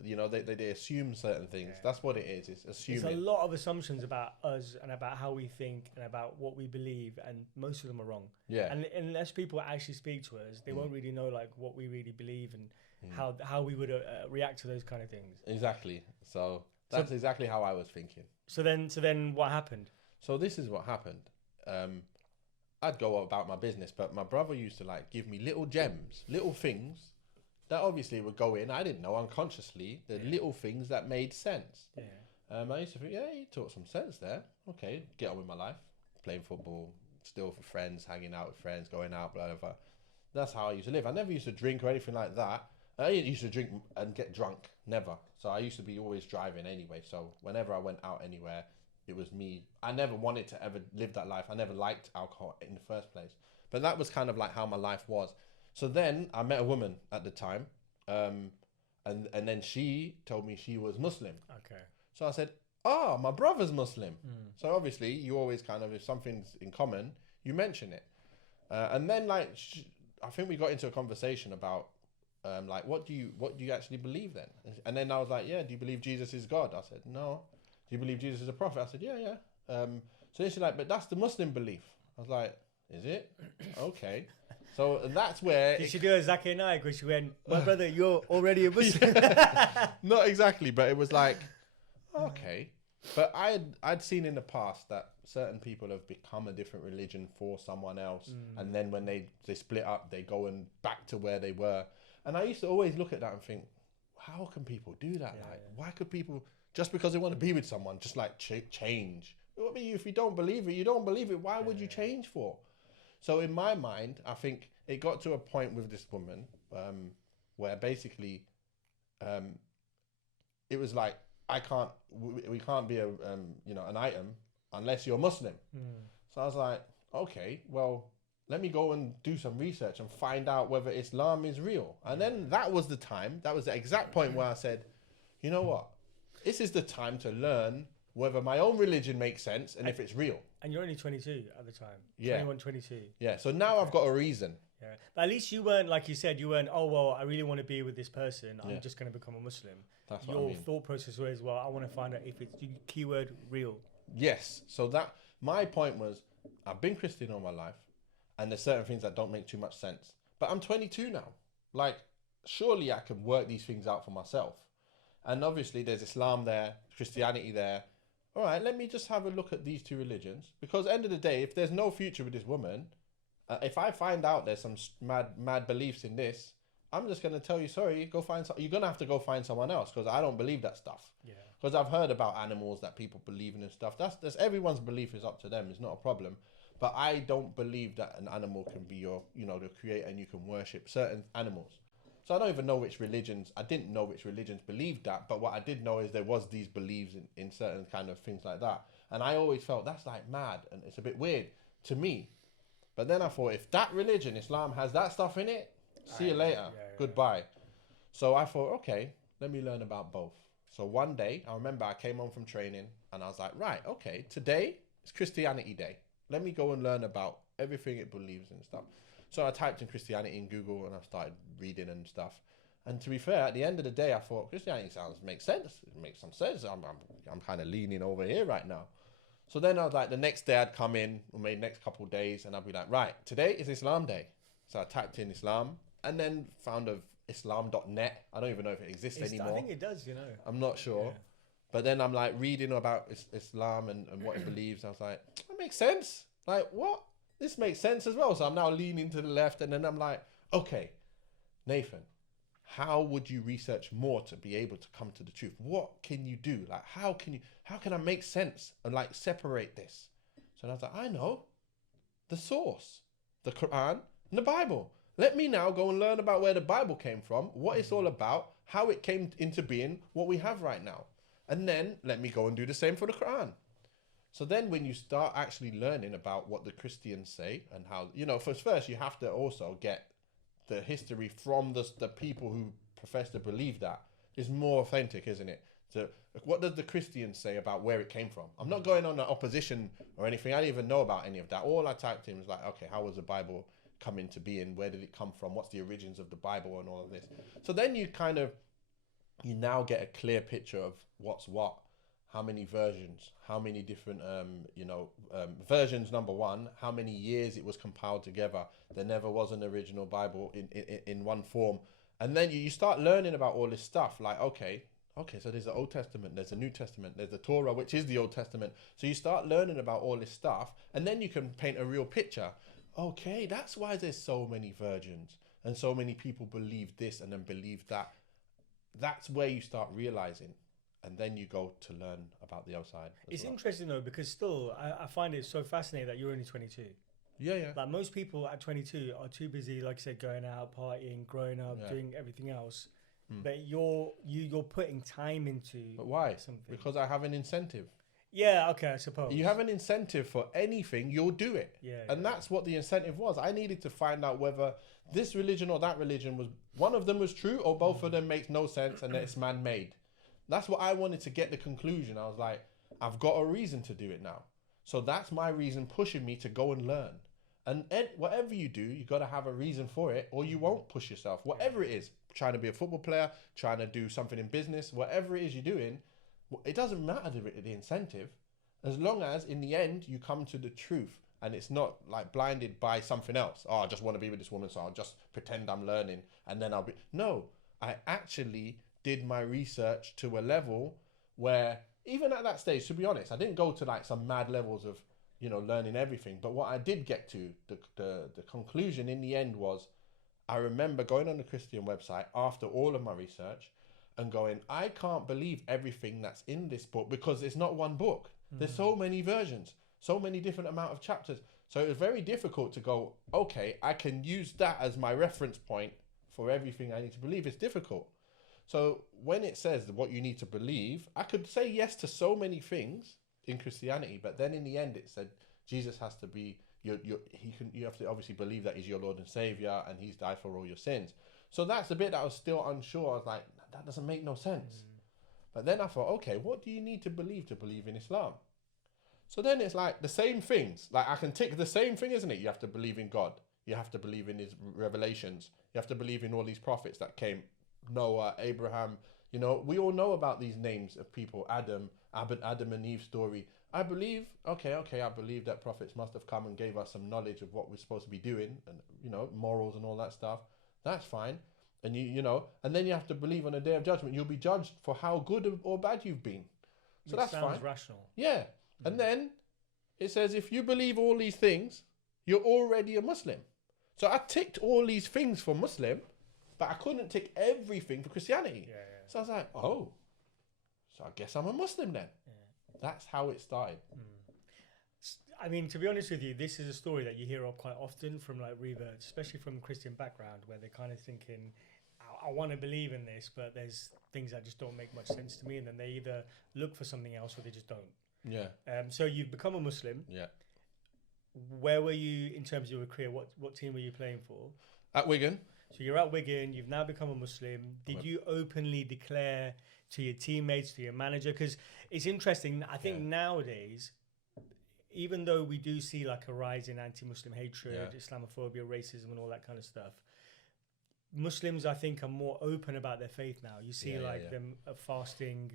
you know, they assume certain things. Yeah. That's what it is. It's assuming. There's a lot of assumptions about us and about how we think and about what we believe. And most of them are wrong. Yeah. And unless people actually speak to us, they won't really know like what we really believe and how we would react to those kind of things. Exactly. So that's exactly how I was thinking. So then what happened? So this is what happened. I'd go about my business, but my brother used to like give me little gems, little things that obviously would go in. I didn't know unconsciously the little things that made sense. Yeah. I used to think, yeah, he taught some sense there. Okay, get on with my life, playing football, still for friends, hanging out with friends, going out, blah, blah, blah. That's how I used to live. I never used to drink or anything like that. I used to drink and get drunk, never. So I used to be always driving anyway. So whenever I went out anywhere, it was me. I never wanted to ever live that life. I never liked alcohol in the first place. But that was kind of like how my life was. So then I met a woman at the time. And then she told me she was Muslim. Okay. So I said, my brother's Muslim. So obviously you always kind of, if something's in common, you mention it. And then like, I think we got into a conversation about, like, what do you actually believe then? And then I was like, yeah, do you believe Jesus is God? I said, no. Do you believe Jesus is a prophet? I said, yeah. So then she's like, but that's the Muslim belief. I was like, is it? Okay. So that's where... Did she do a Zakir Naik when she went, my brother, you're already a Muslim? Not exactly, but it was like, okay. But I'd seen in the past that certain people have become a different religion for someone else. And then when they split up, they go and back to where they were. And I used to always look at that and think, how can people do that? Why could people, just because they want to be with someone, just like change? I mean, if you don't believe it, you don't believe it. Why would you change for? So in my mind, I think it got to a point with this woman where basically it was like, we can't be an item unless you're Muslim. So I was like, okay, well, let me go and do some research and find out whether Islam is real. And then that was the exact point where I said, you know what? This is the time to learn whether my own religion makes sense and if it's real. And you're only 22 at the time. Yeah. 21, 22. Yeah. So now I've got a reason. Yeah, but at least you weren't, like you said, you weren't, oh, well, I really want to be with this person. I'm just going to become a Muslim. That's what Your I mean. thought process was, well, I want to find out if it's keyword real. Yes. So that my point was, I've been Christian all my life, and there's certain things that don't make too much sense. But I'm 22 now. Like, surely I can work these things out for myself. And obviously there's Islam there, Christianity there. All right, let me just have a look at these two religions. Because at the end of the day, if there's no future with this woman, if I find out there's some mad beliefs in this, I'm just going to tell you, sorry, go find you're going to have to go find someone else, because I don't believe that stuff. Yeah. Because I've heard about animals that people believe in and stuff. That's everyone's belief is up to them. It's not a problem. But I don't believe that an animal can be your, the creator, and you can worship certain animals. So I don't even know which religions, I didn't know which religions believed that, but what I did know is there was these beliefs in certain kind of things like that. And I always felt that's like mad, and it's a bit weird to me. But then I thought, if that religion, Islam, has that stuff in it, see you later, goodbye. So I thought, okay, let me learn about both. So one day, I remember I came home from training, and I was like, right, okay, today is Christianity Day. Let me go and learn about everything it believes in and stuff. So I typed in Christianity in Google, and I started reading and stuff. And to be fair, at the end of the day, I thought Christianity makes sense. It makes some sense. I'm kind of leaning over here right now. So then I was like, the next day I'd come in, or maybe next couple of days, and I'd be like, right, today is Islam Day. So I typed in Islam, and then found Islam.net. I don't even know if it exists anymore. I think it does, I'm not sure. Yeah. But then I'm like reading about Islam and what it believes. I was like, that makes sense. Like, what? This makes sense as well. So I'm now leaning to the left, and then I'm like, okay, Nathan, how would you research more to be able to come to the truth? What can you do? Like, how can I make sense and like separate this? So I was like, I know the source, the Quran and the Bible. Let me now go and learn about where the Bible came from, what it's all about, how it came into being, what we have right now. And then let me go and do the same for the Quran. So then when you start actually learning about what the Christians say and how, first you have to also get the history from the people who profess to believe that is more authentic, isn't it? So what does the Christians say about where it came from? I'm not going on the opposition or anything. I don't even know about any of that. All I typed in was like, okay, how was the Bible come into being? Where did it come from? What's the origins of the Bible and all of this? So then you now get a clear picture of what's what. How many versions, how many different, versions, number one, how many years it was compiled together. There never was an original Bible in one form. And then you start learning about all this stuff. Like, okay, so there's the Old Testament, there's the New Testament, there's the Torah, which is the Old Testament. So you start learning about all this stuff, and then you can paint a real picture. Okay, that's why there's so many virgins, and so many people believe this and then believe that. That's where you start realizing. And then you go to learn about the outside. It's interesting though, because still, I find it so fascinating that you're only 22. Yeah. Like most people at 22 are too busy, like I said, going out, partying, growing up, doing everything else. But you're putting time into. But why? Something. Because I have an incentive. Yeah, okay, I suppose. You have an incentive for anything, you'll do it. Yeah. And that's what the incentive was. I needed to find out whether this religion or that religion was, one of them was true, or both of them makes no sense and it's man-made. That's what I wanted to get the conclusion. I was like, I've got a reason to do it now. So that's my reason pushing me to go and learn. And whatever you do, you got to have a reason for it, or you won't push yourself. Whatever it is, trying to be a football player, trying to do something in business, whatever it is you're doing, it doesn't matter the incentive, as long as in the end you come to the truth and it's not like blinded by something else. Oh, I just want to be with this woman, so I'll just pretend I'm learning and then I'll be... No, I actually did my research to a level where, even at that stage, to be honest, I didn't go to like some mad levels of, learning everything. But what I did get to, the conclusion in the end was, I remember going on the Christian website after all of my research and going, I can't believe everything that's in this book, because it's not one book. There's so many versions, so many different amount of chapters. So it was very difficult to go, okay, I can use that as my reference point for everything I need to believe. It's difficult. So when it says what you need to believe, I could say yes to so many things in Christianity, but then in the end it said Jesus has to be you have to obviously believe that he's your Lord and Savior and he's died for all your sins. So that's the bit that I was still unsure. I was like, that doesn't make no sense. But then I thought, okay, what do you need to believe in Islam? So then it's like the same things. Like I can tick the same thing, isn't it? You have to believe in God. You have to believe in his revelations. You have to believe in all these prophets that came. Noah, Abraham, you know, we all know about these names of people. Adam and Eve's story. I believe, okay, I believe that prophets must have come and gave us some knowledge of what we're supposed to be doing and, you know, morals and all that stuff. That's fine. And you know, and then you have to believe on the day of judgment, you'll be judged for how good or bad you've been. So that's sounds fine. Rational. Yeah. And then it says, if you believe all these things, you're already a Muslim. So I ticked all these things for Muslim, but I couldn't tick everything for Christianity. Yeah. So I was like, oh, so I guess I'm a Muslim then. Yeah. That's how it started. I mean, to be honest with you, this is a story that you hear of quite often from like reverts, especially from Christian background, where they're kind of thinking, I want to believe in this, but there's things that just don't make much sense to me. And then they either look for something else or they just don't. Yeah. So you've become a Muslim. Yeah. Where were you in terms of your career? What team were you playing for? At Wigan. So you're at Wigan. You've now become a Muslim. Did you openly declare to your teammates, to your manager? Because it's interesting. I think nowadays, even though we do see like a rise in anti-Muslim hatred, Islamophobia, racism, and all that kind of stuff, Muslims, I think, are more open about their faith now. You see them fasting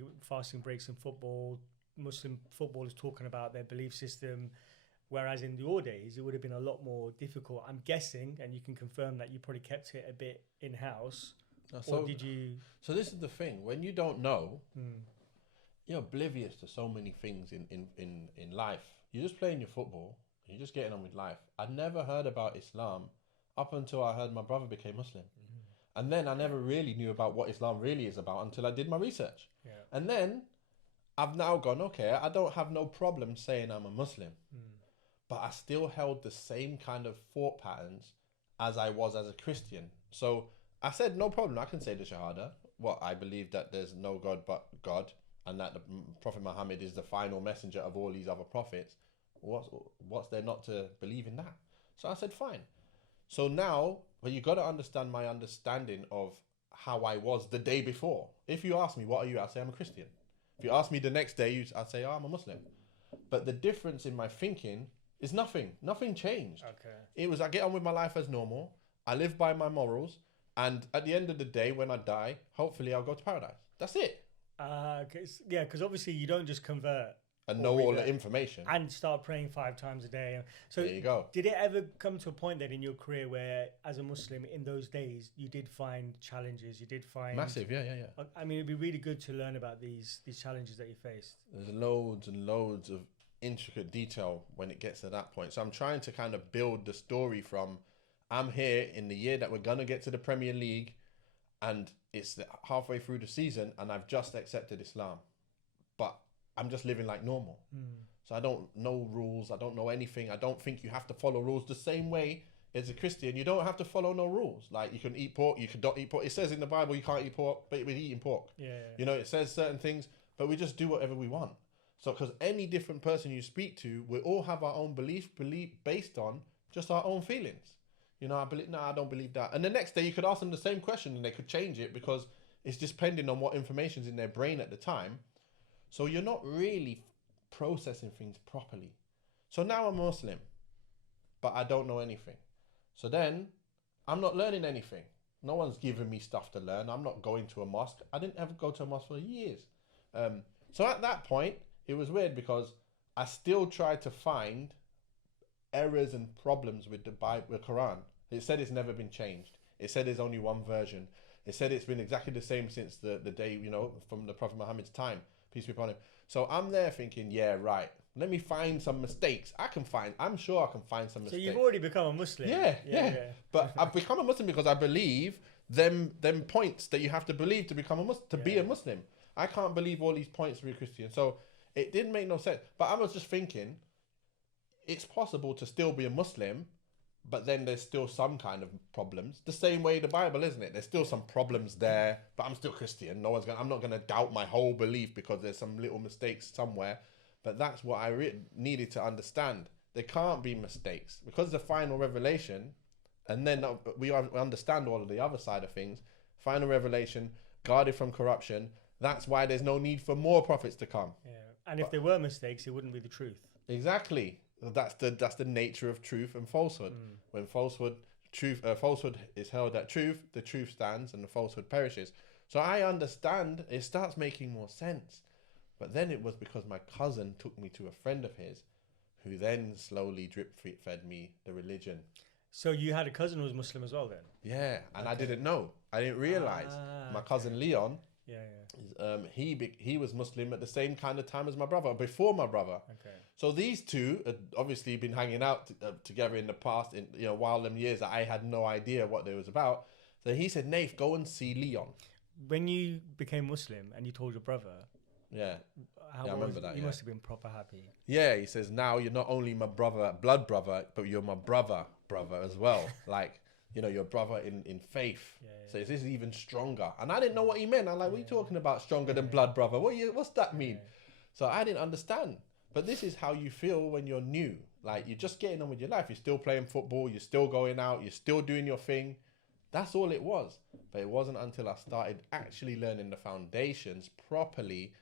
breaks in football. Muslim footballers talking about their belief system. Whereas in the old days, it would have been a lot more difficult. I'm guessing, and you can confirm that you probably kept it a bit in-house. Or did you... So this is the thing. When you don't know, you're oblivious to so many things in life. You're just playing your football. You're just getting on with life. I'd never heard about Islam up until I heard my brother became Muslim. And then I never really knew about what Islam really is about until I did my research. Yeah. And then I've now gone, okay, I don't have no problem saying I'm a Muslim. But I still held the same kind of thought patterns as I was as a Christian. So I said, no problem, I can say the Shahada. I believe that there's no God but God, and that the Prophet Muhammad is the final messenger of all these other prophets. What's there not to believe in that? So I said, fine. So now, you got to understand my understanding of how I was the day before. If you ask me, what are you? I'd say I'm a Christian. If you ask me the next day, I'd say, I'm a Muslim. But the difference in my thinking is nothing. Nothing changed. Okay. It was, I get on with my life as normal. I live by my morals. And at the end of the day, when I die, hopefully I'll go to paradise. That's it. Because obviously you don't just convert. And know all the information. And start praying 5 times a day. So there you go. Did it ever come to a point then in your career where, as a Muslim, in those days, you did find challenges? You did find... Massive, yeah. I mean, it'd be really good to learn about these challenges that you faced. There's loads and loads of intricate detail when it gets to that point. So I'm trying to kind of build the story from, I'm here in the year that we're going to get to the Premier League, and it's halfway through the season, and I've just accepted Islam. But I'm just living like normal. So I don't know rules. I don't know anything. I don't think you have to follow rules the same way as a Christian. You don't have to follow no rules. Like, you can eat pork, you can not eat pork. It says in the Bible you can't eat pork, but we're eating pork. Yeah. You know, it says certain things, but we just do whatever we want. So, because any different person you speak to, we all have our own belief based on just our own feelings. You know, I don't believe that. And the next day you could ask them the same question and they could change it, because it's just depending on what information's in their brain at the time. So you're not really processing things properly. So now I'm Muslim, but I don't know anything. So then I'm not learning anything. No one's giving me stuff to learn. I'm not going to a mosque. I didn't ever go to a mosque for years. So at that point, it was weird because I still tried to find errors and problems with the Bible, the Quran. It said it's never been changed. It said there's only one version. It said it's been exactly the same since the day, you know, from the Prophet Muhammad's time. Peace be upon him. So I'm there thinking, yeah, right. Let me find some mistakes. I'm sure I can find some mistakes. So you've already become a Muslim. Yeah. But I've become a Muslim because I believe them points that you have to believe to become a Muslim, to be a Muslim. I can't believe all these points to be a Christian. So it didn't make no sense. But I was just thinking, it's possible to still be a Muslim, but then there's still some kind of problems. The same way the Bible, isn't it? There's still some problems there, but I'm still Christian. I'm not gonna doubt my whole belief because there's some little mistakes somewhere. But that's what I needed to understand. There can't be mistakes because the final revelation, and then we understand all of the other side of things. Final revelation, guarded from corruption. That's why there's no need for more prophets to come. Yeah. And if there were mistakes, it wouldn't be the truth. Exactly. that's the nature of truth and falsehood. When falsehood is held at truth, the truth stands and the falsehood perishes. So I understand, it starts making more sense. But then it was because my cousin took me to a friend of his who then slowly drip fed me the religion. So you had a cousin who was Muslim as well then? Yeah, and I didn't know. I didn't realize. My cousin Leon, he was Muslim at the same kind of time as my brother, before my brother. Okay. So these two had obviously been hanging out together in the past, in while them years that I had no idea what they was about. So he said, Nath, go and see Leon. When you became Muslim and you told your brother, I remember that. You must have been proper happy. Yeah, he says, now you're not only my brother, blood brother, but you're my brother as well. Like, your brother in faith. So this is even stronger. And I didn't know what he meant. I'm like, what are you talking about, stronger than blood brother? What's that mean? So I didn't understand. But this is how you feel when you're new. Like, you're just getting on with your life. You're still playing football. You're still going out. You're still doing your thing. That's all it was. But it wasn't until I started actually learning the foundations properly,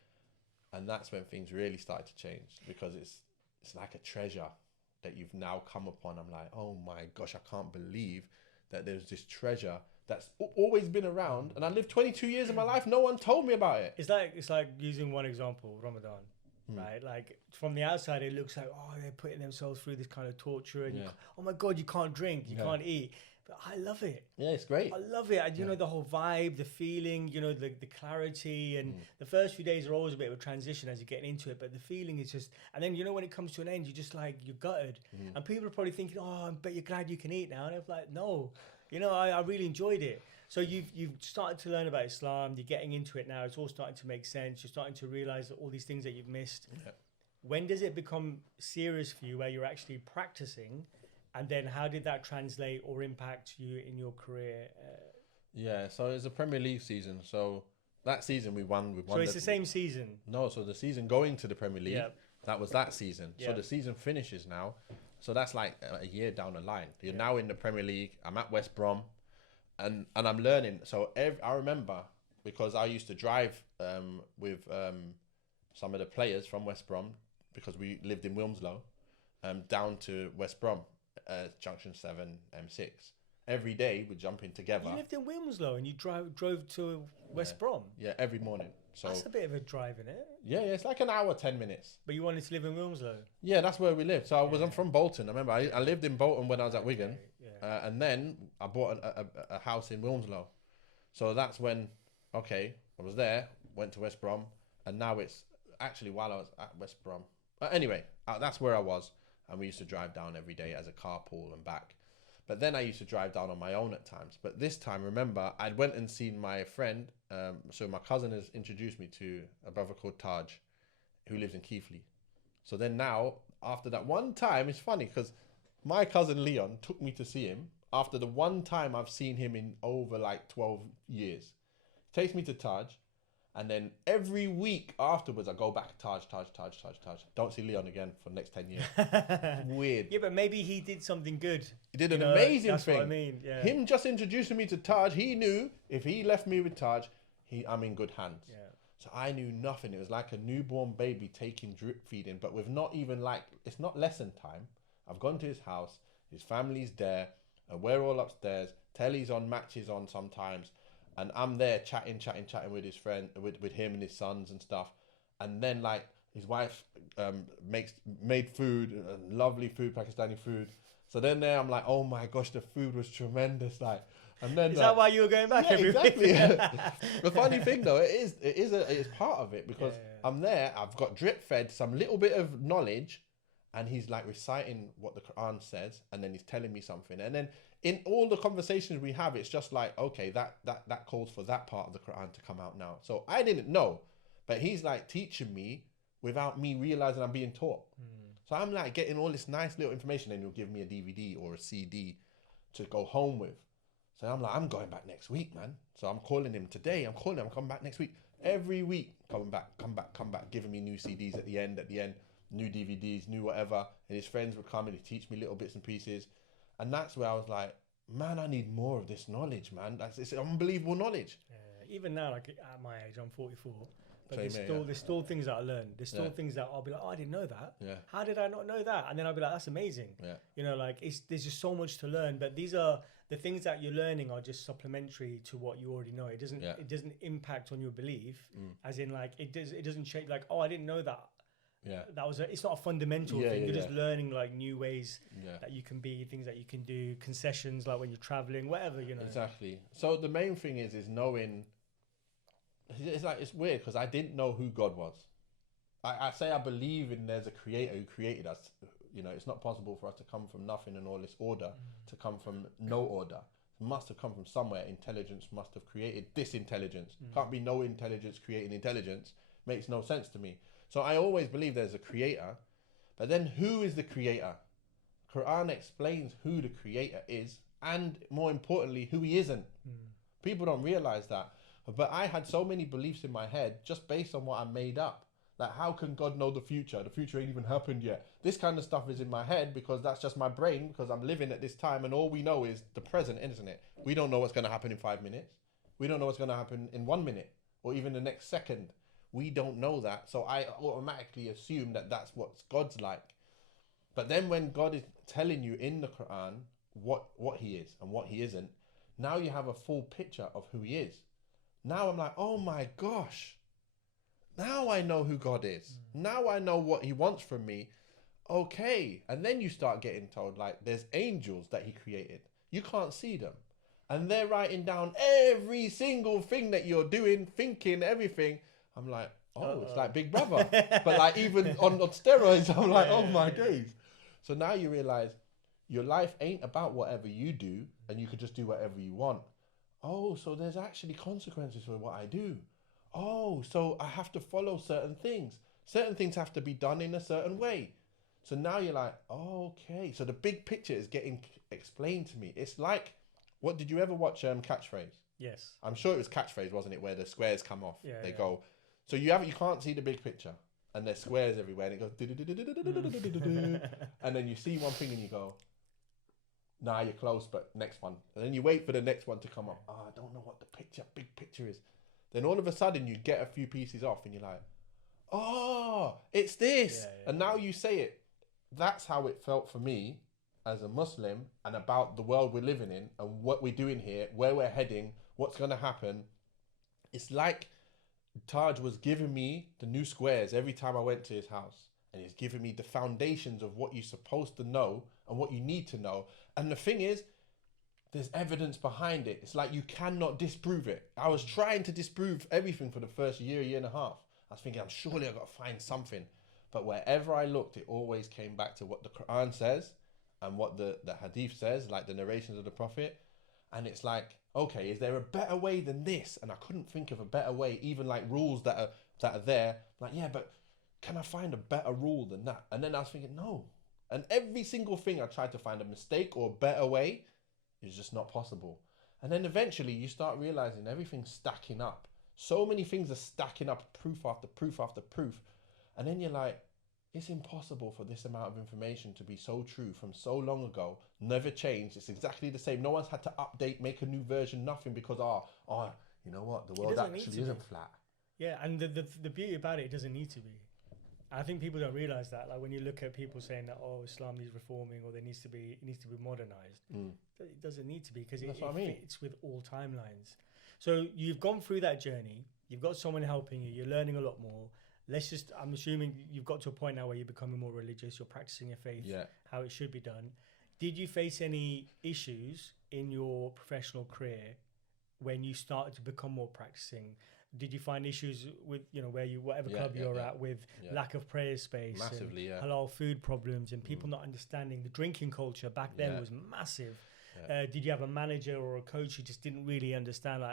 and that's when things really started to change, because it's like a treasure that you've now come upon. I'm like, oh my gosh, I can't believe that there's this treasure that's always been around, and I lived 22 years of my life. No one told me about it. It's like using one example, Ramadan, right? Like from the outside, it looks like, oh, they're putting themselves through this kind of torture, and oh my God, you can't drink, you can't eat. But I love it. Yeah, it's great. I love it. And, the whole vibe, the feeling, the clarity. And the first few days are always a bit of a transition as you're getting into it. But the feeling is just... And then, when it comes to an end, you're just like, you're gutted. And people are probably thinking, oh, I bet you're glad you can eat now. And I'm like, no. I really enjoyed it. So you've started to learn about Islam. You're getting into it now. It's all starting to make sense. You're starting to realise all these things that you've missed. Yeah. When does it become serious for you where you're actually practising? And then how did that translate or impact you in your career? So it's a Premier League season. So that season we won. So it's the same season? No, so the season going to the Premier League, that was that season. So the season finishes now. So that's like a year down the line. You're now in the Premier League. I'm at West Brom and I'm learning. So I remember, because I used to drive with some of the players from West Brom, because we lived in Wilmslow, down to West Brom. Junction 7, M6. Every day we'd jump in together. You lived in Wilmslow and you drove to West Brom? Yeah, every morning. So that's a bit of a drive, isn't it? Yeah, it's like an hour, 10 minutes. But you wanted to live in Wilmslow? Yeah, that's where we lived. So I'm from Bolton. I remember I lived in Bolton when I was at Wigan. And then I bought a house in Wilmslow. So that's when, I was there, went to West Brom. And now it's actually while I was at West Brom. Anyway, that's where I was. And we used to drive down every day as a carpool and back. But then I used to drive down on my own at times. But this time, remember, I went and seen my friend. So my cousin has introduced me to a brother called Taj, who lives in Keighley. So then now, after that one time, it's funny because my cousin Leon took me to see him after the one time I've seen him in over like 12 years. Takes me to Taj. And then every week afterwards, I go back, Taj. Don't see Leon again for the next 10 years. Weird. Yeah, but maybe he did something good. He did an amazing that's thing. What I mean. Yeah. Him just introducing me to Taj, he knew if he left me with Taj, I'm in good hands. Yeah. So I knew nothing. It was like a newborn baby taking drip feeding, but with not even it's not lesson time. I've gone to his house. His family's there. We're all upstairs. Telly's on, matches on sometimes. And I'm there chatting with his friend, with him and his sons and stuff. And then his wife made food, lovely food, Pakistani food. So then there I'm like, oh my gosh, the food was tremendous. And then is that why you were going back every week? The funny thing though, it is part of it because I'm there. I've got drip fed some little bit of knowledge, and he's reciting what the Quran says, and then he's telling me something, and then. In all the conversations we have, it's just okay, that calls for that part of the Quran to come out now. So I didn't know, but he's teaching me without me realizing I'm being taught. So I'm getting all this nice little information, and he'll give me a DVD or a CD to go home with. So I'm I'm going back next week, man. So I'm calling him today. I'm coming back next week. Every week, come back, giving me new CDs at the end, new DVDs, new whatever. And his friends would come and he'd teach me little bits and pieces. And that's where I was like, man, I need more of this knowledge, man. It's unbelievable knowledge. Even now, at my age, I'm 44. But there's still things that I learn. There's still things that I'll be like, oh, I didn't know that. Yeah. How did I not know that? And then I'll be like, that's amazing. Yeah. You know, like there's just so much to learn. But these are the things that you're learning are just supplementary to what you already know. It doesn't impact on your belief, as in like it doesn't change. Like, oh, I didn't know that. Yeah. It's not a fundamental thing. You're just learning like new ways that you can be, things that you can do, concessions like when you're traveling, whatever, you know. Exactly. So the main thing is knowing. It's weird because I didn't know who God was. I say I believe in there's a creator who created us. You know, it's not possible for us to come from nothing and all this order to come from no order. It must have come from somewhere. Intelligence must have created this intelligence. Can't be no intelligence creating intelligence. Makes no sense to me. So I always believe there's a creator. But then who is the creator? Quran explains who the creator is and more importantly, who he isn't. People don't realize that. But I had so many beliefs in my head just based on what I made up. Like, how can God know the future? The future ain't even happened yet. This kind of stuff is in my head because that's just my brain because I'm living at this time and all we know is the present, isn't it? We don't know what's going to happen in 5 minutes. We don't know what's going to happen in 1 minute or even the next second. We don't know that. So I automatically assume that that's what God's like. But then when God is telling you in the Quran what he is and what he isn't, now you have a full picture of who he is. Now I'm like, oh my gosh. Now I know who God is. Now I know what he wants from me. Okay. And then you start getting told like there's angels that he created. You can't see them. And they're writing down every single thing that you're doing, thinking, everything. I'm like, it's like Big Brother. But like even on steroids, I'm like, oh my days. So now you realize your life ain't about whatever you do and you could just do whatever you want. Oh, so there's actually consequences for what I do. Oh, so I have to follow certain things. Certain things have to be done in a certain way. So now you're like, okay. So the big picture is getting explained to me. It's like, what did you ever watch Catchphrase? Yes. I'm sure it was Catchphrase, wasn't it? Where the squares come off. They go. So you can't see the big picture. And there's squares everywhere. And it goes. And then you see one thing and you go, nah, you're close, but next one. And then you wait for the next one to come up. I don't know what the big picture is. Then all of a sudden you get a few pieces off and you're like, oh, it's this. And now you say it. That's how it felt for me as a Muslim and about the world we're living in and what we're doing here, where we're heading, what's going to happen. It's like Taj was giving me the new squares every time I went to his house. And he's giving me the foundations of what you're supposed to know and what you need to know. And the thing is, there's evidence behind it. It's like you cannot disprove it. I was trying to disprove everything for the first year and a half. I was thinking, surely I've got to find something. But wherever I looked, it always came back to what the Quran says and what the Hadith says, like the narrations of the Prophet. And it's like, okay, is there a better way than this? And I couldn't think of a better way, even like rules that are there. Like, yeah, but can I find a better rule than that? And then I was thinking, no. And every single thing I tried to find a mistake or a better way is just not possible. And then eventually you start realizing everything's stacking up. So many things are stacking up, proof after proof after proof. And then you're like, it's impossible for this amount of information to be so true from so long ago, never changed. It's exactly the same. No one's had to update, make a new version, nothing because, you know what? The world actually isn't flat. Yeah, and the beauty about it doesn't need to be. I think people don't realize that. Like when you look at people saying that, Islam needs reforming or it needs to be modernized. It doesn't need to be because it fits with all timelines. So you've gone through that journey. You've got someone helping you. You're learning a lot more. I'm assuming you've got to a point now where you're becoming more religious. You're practicing your faith, how it should be done. Did you face any issues in your professional career when you started to become more practicing? Did you find issues with, whatever club you're at with lack of prayer space? Massively, halal food problems and people not understanding the drinking culture back then was massive. Did you have a manager or a coach who just didn't really understand?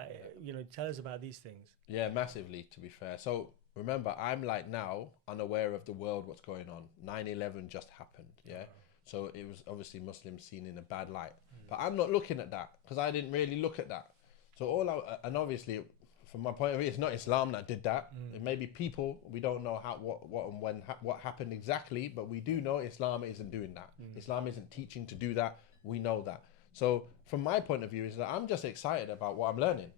Tell us about these things. Yeah, massively, to be fair. So remember, I'm like now unaware of the world, what's going on. 9/11 just happened, So it was obviously Muslims seen in a bad light. But I'm not looking at that because I didn't really look at that. So and obviously, from my point of view, it's not Islam that did that. It may be people. We don't know what happened exactly, but we do know Islam isn't doing that. Islam isn't teaching to do that. We know that. So from my point of view, is that I'm just excited about what I'm learning.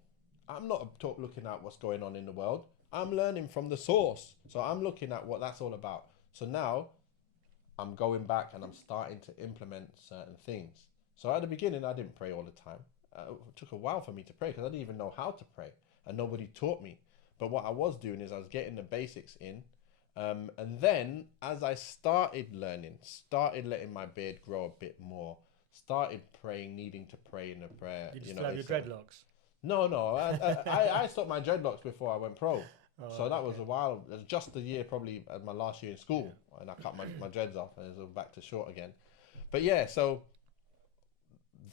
I'm not looking at what's going on in the world. I'm learning from the source. So I'm looking at what that's all about. So now I'm going back and I'm starting to implement certain things. So at the beginning, I didn't pray all the time. It took a while for me to pray because I didn't even know how to pray and nobody taught me. But what I was doing is I was getting the basics in. And then as I started learning, started letting my beard grow a bit more, started praying, needing to pray in the prayer. You just have your dreadlocks? No. I stopped my dreadlocks before I went pro. So that was okay. a while. It was just the year, probably my last year in school. Yeah. And I cut my dreads off and it was back to short again. But yeah, so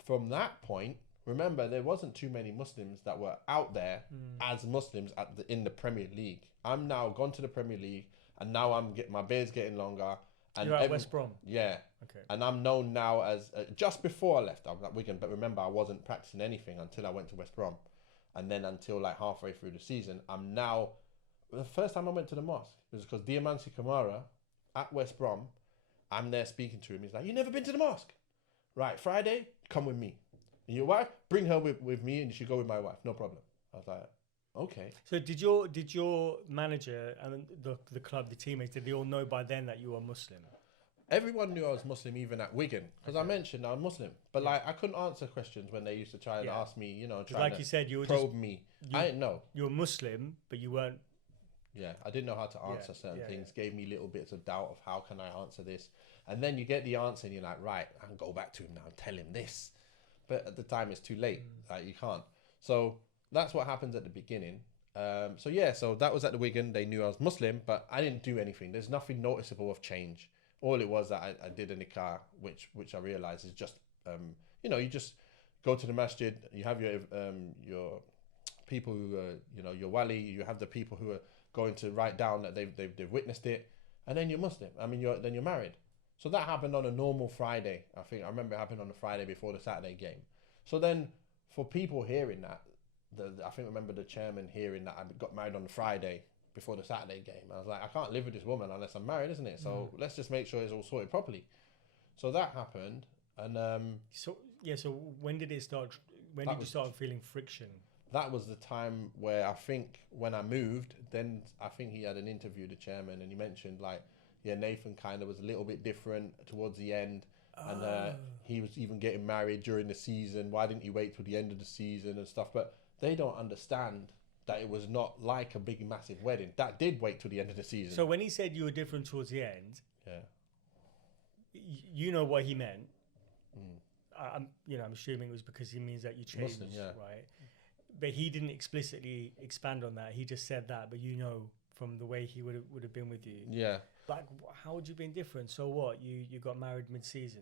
from that point, remember, there wasn't too many Muslims that were out there as Muslims in the Premier League. I'm now gone to the Premier League and now my beard's getting longer. And you're at West Brom? Yeah. Okay. And I'm known now as, just before I left, I was at Wigan, but remember, I wasn't practicing anything until I went to West Brom. And then until like halfway through the season, I'm now, the first time I went to the mosque was because Diamansi Kamara at West Brom, I'm there speaking to him. He's like, "You never been to the mosque? Right, Friday, come with me. And your wife, bring her with me and you should go with my wife. No problem." I was like, okay. So did your manager and the club, the teammates, did they all know by then that you were Muslim? Everyone knew I was Muslim, even at Wigan, because I mentioned I'm Muslim. But like, I couldn't answer questions when they used to try and ask me, you know, try like you said, you were probe me. I didn't know. You were Muslim, but you weren't. Yeah, I didn't know how to answer certain things. Gave me little bits of doubt of how can I answer this. And then you get the answer and you're like, right, I can go back to him now and tell him this. But at the time, it's too late. Like, you can't. So that's what happens at the beginning. So that was at the Wigan. They knew I was Muslim, but I didn't do anything. There's nothing noticeable of change. All it was that I did a nikah, which I realized is just, you just go to the masjid. You have your people who, your wali. You have the people who are going to write down that they've witnessed it, and then you're Muslim. Then you're married. So that happened on a normal Friday. I remember it happened on the Friday before the Saturday game. So then for people hearing that, remember the chairman hearing that I got married on the Friday before the Saturday game. I was like, I can't live with this woman unless I'm married, isn't it? So let's just make sure it's all sorted properly. So that happened. And so when did it start? When did you start feeling friction? That was the time where I think when I moved, then I think he had an interview, the chairman, and he mentioned like, yeah, Nathan kind of was a little bit different towards the end. And he was even getting married during the season. Why didn't he wait till the end of the season and stuff? But they don't understand that it was not like a big, massive wedding. That did wait till the end of the season. So when he said you were different towards the end, you know what he meant. I'm assuming it was because he means that you changed, Muslim, right? But he didn't explicitly expand on that. He just said that, but from the way he would have been with you. Yeah. Like, how would you been different? So what? You got married mid-season,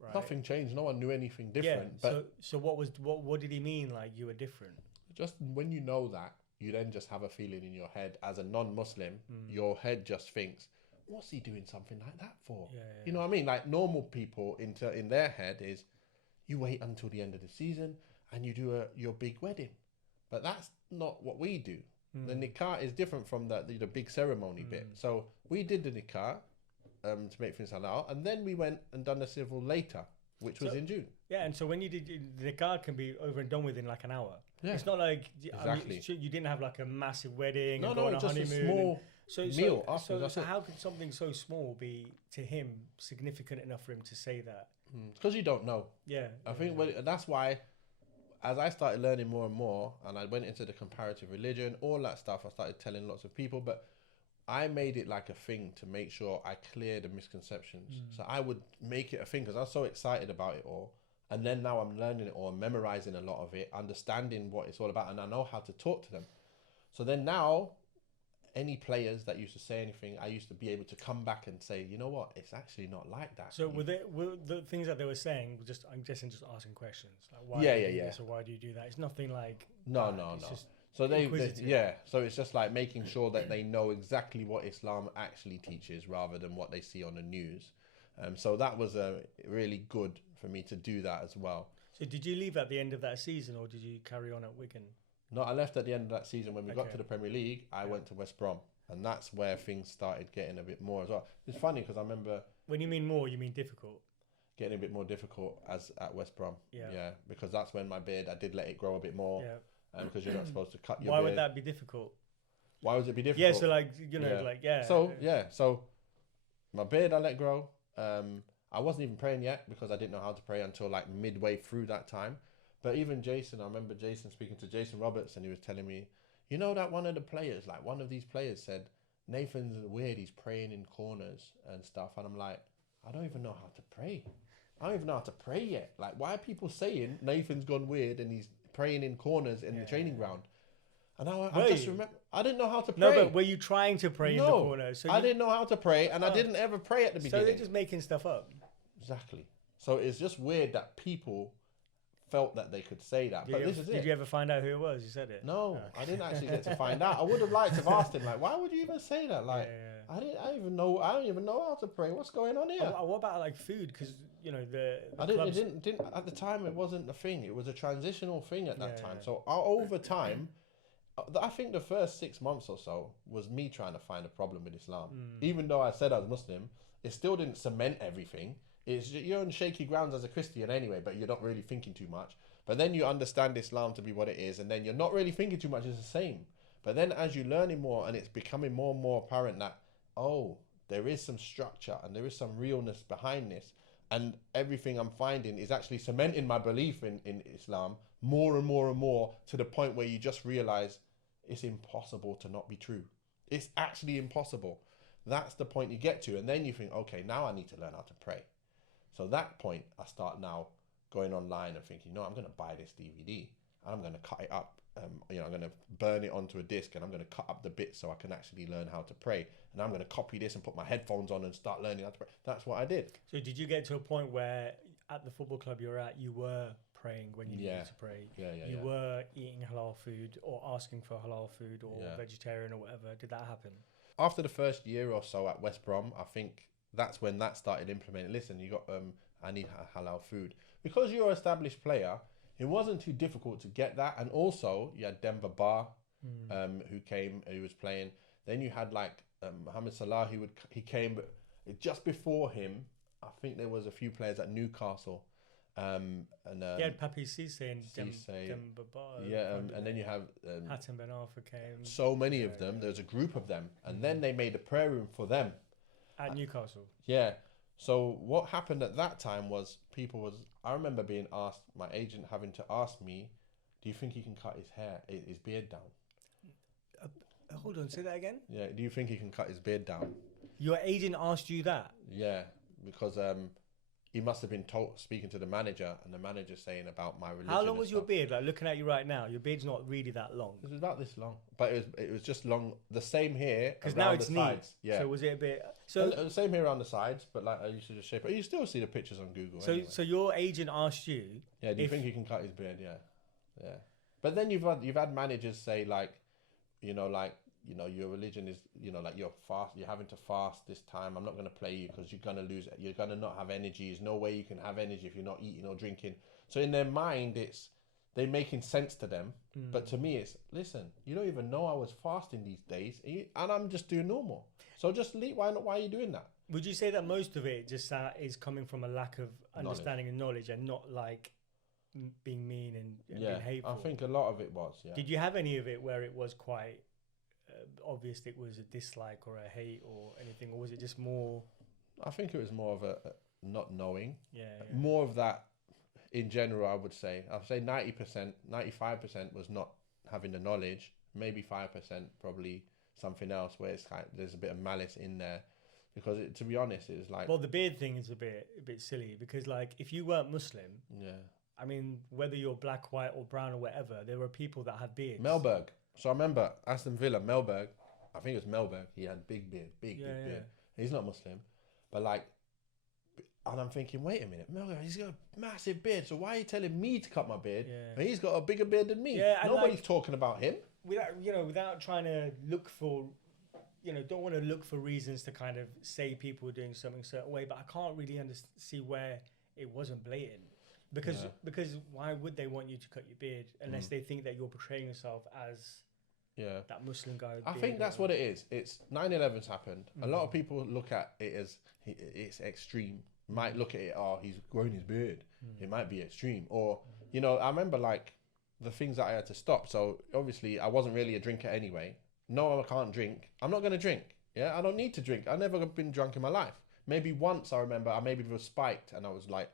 right? Nothing changed. No one knew anything different. Yeah. But so what did he mean? Like, you were different? Just when you know that, you then just have a feeling in your head as a non-Muslim. Your head just thinks, "What's he doing something like that for?" Yeah. You know what I mean? Like, normal people in their head is, you wait until the end of the season and you do your big wedding. But that's not what we do. The nikah is different from the big ceremony bit. So we did the nikah to make things halal, and then we went and done the civil later, which was in June. Yeah, and so when you did the nikah, can be over and done within like an hour. Yeah. It's not like exactly. You didn't have like a massive wedding. No, and go on a just honeymoon a small meal. So how could something so small be to him significant enough for him to say that? Because you don't know. Yeah, I think that's why. As I started learning more and more, and I went into the comparative religion, all that stuff, I started telling lots of people, but I made it like a thing to make sure I clear the misconceptions. So I would make it a thing because I was so excited about it all. And then now I'm learning it all, memorizing a lot of it, understanding what it's all about, and I know how to talk to them. So then now, any players that used to say anything, I used to be able to come back and say, you know what, it's actually not like that. So were the things that they were saying, I'm guessing just asking questions, like why do you do this or why do you do that? It's nothing like no. So so it's just like making sure that they know exactly what Islam actually teaches rather than what they see on the news. So that was really good for me to do that as well. So did you leave at the end of that season or did you carry on at Wigan? No, I left at the end of that season. When we got to the Premier League, I went to West Brom. And that's where things started getting a bit more as well. It's funny because I remember... When you mean more, you mean difficult? Getting a bit more difficult at West Brom. Yeah. Because that's when my beard, I did let it grow a bit more. Yeah. Because you're not supposed to cut your beard. Why would that be difficult? Why would it be difficult? Yeah, so like, you know, So my beard I let grow. I wasn't even praying yet because I didn't know how to pray until like midway through that time. But even Jason, I remember Jason speaking to Jason Roberts, and he was telling me, you know, that one of the players, like one of these players said, Nathan's weird, he's praying in corners and stuff. And I'm like, I don't even know how to pray. I don't even know how to pray yet. Like, why are people saying Nathan's gone weird and he's praying in corners in the training ground? And I just remember, I didn't know how to pray. No, but were you trying to pray in the corner? So I didn't know how to pray, and I didn't ever pray at the beginning. So they're just making stuff up. Exactly. So it's just weird that people felt that they could say that. Did you ever find out who it was? You said it. No, I didn't actually get to find out. I would have liked to have asked him, like, why would you even say that? Like, I don't even know how to pray. What's going on here? What about like food? Because you know it didn't at the time. It wasn't a thing. It was a transitional thing at that time. So over time, I think the first 6 months or so was me trying to find a problem with Islam. Even though I said I was Muslim, it still didn't cement everything. You're on shaky grounds as a Christian anyway, but you're not really thinking too much. But then you understand Islam to be what it is, and then you're not really thinking too much. It's the same. But then as you're learning more, and it's becoming more and more apparent that, there is some structure and there is some realness behind this, and everything I'm finding is actually cementing my belief in Islam more and more and more, to the point where you just realize it's impossible to not be true. It's actually impossible. That's the point you get to. And then you think, okay, now I need to learn how to pray. So that point, I start now going online and thinking, no, I'm going to buy this DVD and I'm going to cut it up. I'm going to burn it onto a disc, and I'm going to cut up the bits so I can actually learn how to pray. And I'm going to copy this and put my headphones on and start learning how to pray. That's what I did. So did you get to a point where at the football club you're at, you were praying when you needed to pray? You were eating halal food or asking for halal food or vegetarian or whatever. Did that happen? After the first year or so at West Brom, I think that's when that started implementing. Listen, you got I need halal food. Because you're an established player, it wasn't too difficult to get that. And also you had Denver Bar, who was playing. Then you had like Mohamed Salah, he came, but just before him, I think there was a few players at Newcastle. And you had Papi Cisse and Demba Ba. And then you have Hatem Ben Arfa came. So many of them. There's a group of them, and then they made a prayer room for them at Newcastle. Yeah. So what happened at that time was I remember being asked, my agent having to ask me, "Do you think he can cut his beard down?" Hold on, say that again. Yeah. Do you think he can cut his beard down? Your agent asked you that? Yeah, because he must have been speaking to the manager, and the manager saying about my religion. How long was your beard? Like, looking at you right now, your beard's not really that long. It was about this long, but it was just long. The same here because now it's the neat. Sides. Yeah. So was it a bit? The same here around the sides, but like I used to just shape it. You still see the pictures on Google. So your agent asked you. Yeah. Do you think he can cut his beard? Yeah. Yeah. But then you've had managers say like, your religion is, like you're having to fast this time. I'm not going to play you because you're going to lose. You're going to not have energy. There's no way you can have energy if you're not eating or drinking. So in their mind, they're making sense to them. But to me, it's, listen, you don't even know I was fasting these days, and I'm just doing normal. So just leave. Why are you doing that? Would you say that most of it just is coming from a lack of understanding and knowledge, and not like being mean and being hateful? I think a lot of it was. Yeah. Did you have any of it where it was quite obvious it was a dislike or a hate or anything, or was it just more? I think it was more of a not knowing. Yeah. More of that in general. I would say 90%, 95% was not having the knowledge. Maybe 5% probably something else where it's kind of, there's a bit of malice in there. Because to be honest, it was like... Well, the beard thing is a bit silly, because like if you weren't Muslim, I mean, whether you're black, white or brown or whatever, there were people that had beards. Melberg. So I remember Aston Villa, Melberg, I think it was Melberg, he had big beard, big beard. He's not Muslim, but like, and I'm thinking, wait a minute, Melberg, he's got a massive beard, so why are you telling me to cut my beard? And he's got a bigger beard than me. Nobody's talking about him. Without trying to look for, don't want to look for reasons to kind of say people are doing something a certain way, but I can't really see where it wasn't blatant. Because why would they want you to cut your beard unless they think that you're portraying yourself as that Muslim guy? I think that's what it is. It's 9/11's happened. A lot of people look at it as it's extreme. Might look at it, he's growing his beard. It might be extreme. Or, I remember like the things that I had to stop. So obviously I wasn't really a drinker anyway. no, I can't drink, I'm not going to drink. Yeah, I don't need to drink. I've never been drunk in my life. Maybe once I remember I maybe was spiked and I was like,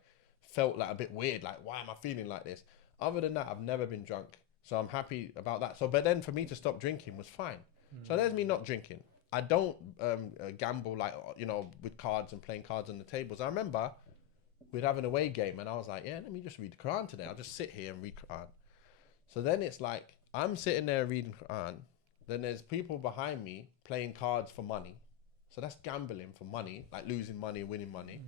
felt like a bit weird, like, why am I feeling like this? Other than that, I've never been drunk. So I'm happy about that. So, but then for me to stop drinking was fine. So there's me not drinking. I don't gamble, like, you know, with cards and playing cards on the tables. I remember we'd have an away game and I was like, yeah, let me just read the Quran today. I'll just sit here and read Quran. So then it's like, I'm sitting there reading Quran. Then there's people behind me playing cards for money. So that's gambling for money, like losing money, winning money.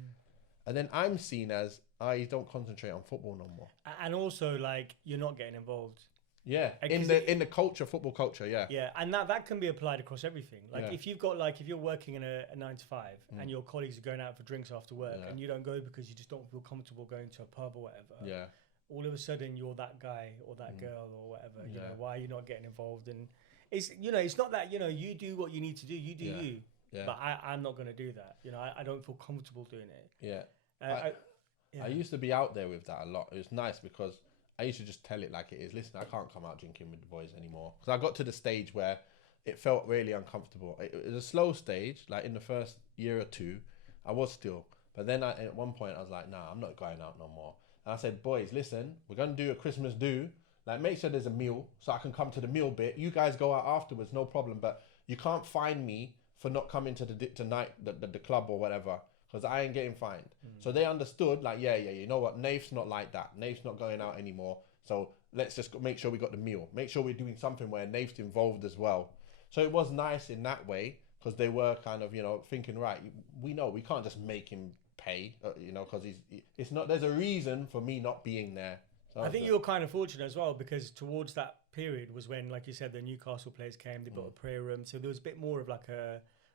And then I'm seen as, I don't concentrate on football no more. And also, like, you're not getting involved. Yeah, in the culture, football culture, yeah. Yeah, and that can be applied across everything. Like, Yeah. if you've got, like, if you're working in a 9 to 5 and your colleagues are going out for drinks after work and you don't go because you just don't feel comfortable going to a pub or whatever. Yeah. All of a sudden, you're that guy or that girl or whatever. You know, why are you not getting involved? And it's, you know, it's not that, you know, you do what you need to do. You do you. Yeah. But I'm not going to do that. You know, I don't feel comfortable doing it. Yeah. I used to be out there with that a lot. It was nice because I used to just tell it like it is. Listen, I can't come out drinking with the boys anymore. Because I got to the stage where it felt really uncomfortable. It was a slow stage. Like in the first year or two, I was still. But then at one point, I was like, nah, I'm not going out no more. And I said, boys, listen, we're going to do a Christmas do. Like, make sure there's a meal so I can come to the meal bit. You guys go out afterwards, no problem. But you can't fine me for not coming to the club or whatever. Because I ain't getting fined. So they understood, like, yeah, you know what? Naif's not like that. Naif's not going out anymore. So let's just make sure we got the meal. Make sure we're doing something where Naif's involved as well. So it was nice in that way because they were kind of, you know, thinking, right, we know we can't just make him pay, you know, because it's not, there's a reason for me not being there. So I think you were kind of fortunate as well because towards that period was when, like you said, the Newcastle players came, they built a prayer room. So there was a bit more of like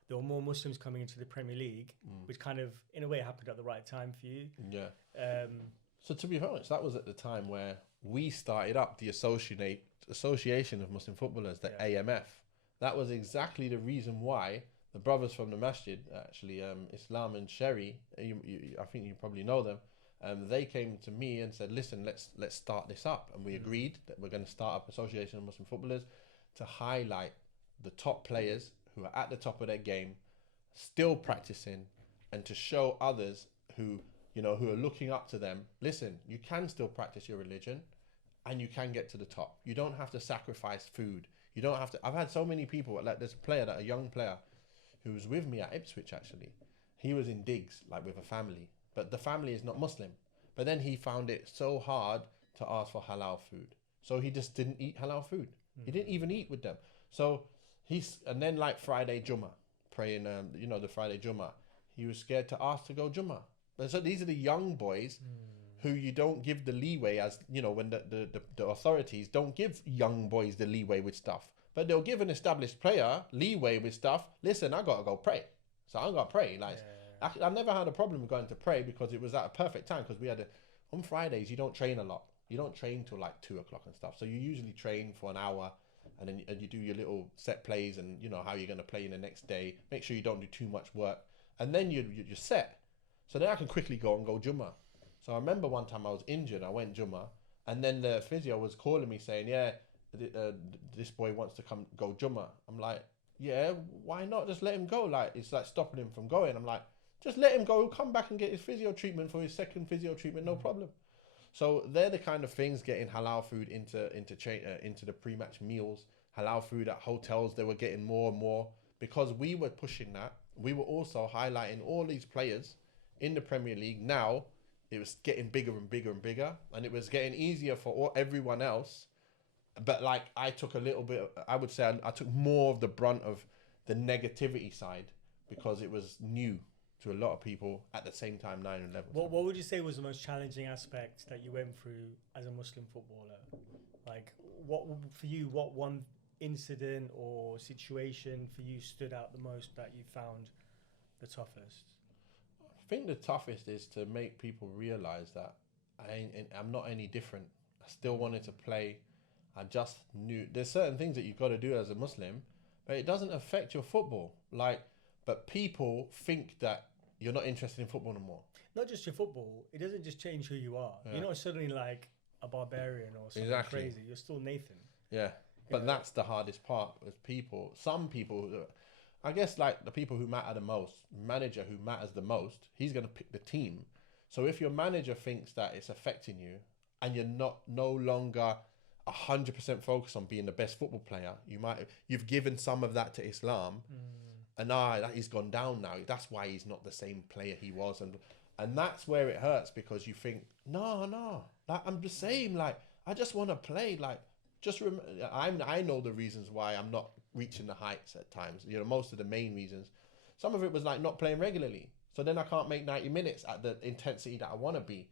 there were more Muslims coming into the Premier League, which kind of, in a way, happened at the right time for you. Yeah. So to be honest, that was at the time where we started up the Association of Muslim Footballers, the AMF. That was exactly the reason why the brothers from the masjid, actually, Islam and Sherry, I think you probably know them, they came to me and said, listen, let's start this up. And we agreed that we're going to start up Association of Muslim Footballers to highlight the top players who are at the top of their game, still practicing, and to show others who, you know, who are looking up to them, listen, you can still practice your religion and you can get to the top. You don't have to sacrifice food. You don't have to. I've had so many people, like there's a young player who was with me at Ipswich actually. He was in digs, like with a family, but the family is not Muslim. But then he found it so hard to ask for halal food. So he just didn't eat halal food. He didn't even eat with them. So and then like Friday Jummah, praying, you know, the Friday Jummah, he was scared to ask to go Jummah. But so these are the young boys who you don't give the leeway, as, you know, when the authorities don't give young boys the leeway with stuff. But they'll give an established player leeway with stuff. Listen, I got to go pray. So I got to pray. Like, I never had a problem going to pray because it was at a perfect time because we had on Fridays, you don't train a lot. You don't train till like 2 o'clock and stuff. So you usually train for an hour. And then you do your little set plays and, you know, how you're going to play in the next day. Make sure you don't do too much work. And then you're set. So then I can quickly go Jummah. So I remember one time I was injured. I went Jummah. And then the physio was calling me saying, yeah, this boy wants to go Jummah. I'm like, yeah, why not? Just let him go. Like, it's like stopping him from going. I'm like, just let him go. He'll come back and get his physio treatment for his second physio treatment. No problem. So they're the kind of things, getting halal food into the pre-match meals, halal food at hotels. They were getting more and more because we were pushing that. We were also highlighting all these players in the Premier League. Now it was getting bigger and bigger and bigger, and it was getting easier for everyone else. But like I took a little bit, I would say I took more of the brunt of the negativity side because it was new to a lot of people at the same time, 9/11. What would you say was the most challenging aspect that you went through as a Muslim footballer? Like, what one incident or situation for you stood out the most that you found the toughest? I think the toughest is to make people realise that I'm not any different. I still wanted to play. I just knew there's certain things that you've got to do as a Muslim, but it doesn't affect your football. But people think that you're not interested in football no more. Not just your football. It doesn't just change who you are. Yeah. You're not suddenly like a barbarian or something crazy. You're still Nathan. Yeah. But that's the hardest part with people. Some people, I guess, like the people who matter the most, manager who matters the most, he's going to pick the team. So if your manager thinks that it's affecting you and you're no longer 100% focused on being the best football player, you've given some of that to Islam, and that he's gone down now. That's why he's not the same player he was, and that's where it hurts, because you think, no, like, I'm the same. Like, I just want to play. Like, I know the reasons why I'm not reaching the heights at times. You know, most of the main reasons. Some of it was like not playing regularly. So then I can't make 90 minutes at the intensity that I want to be.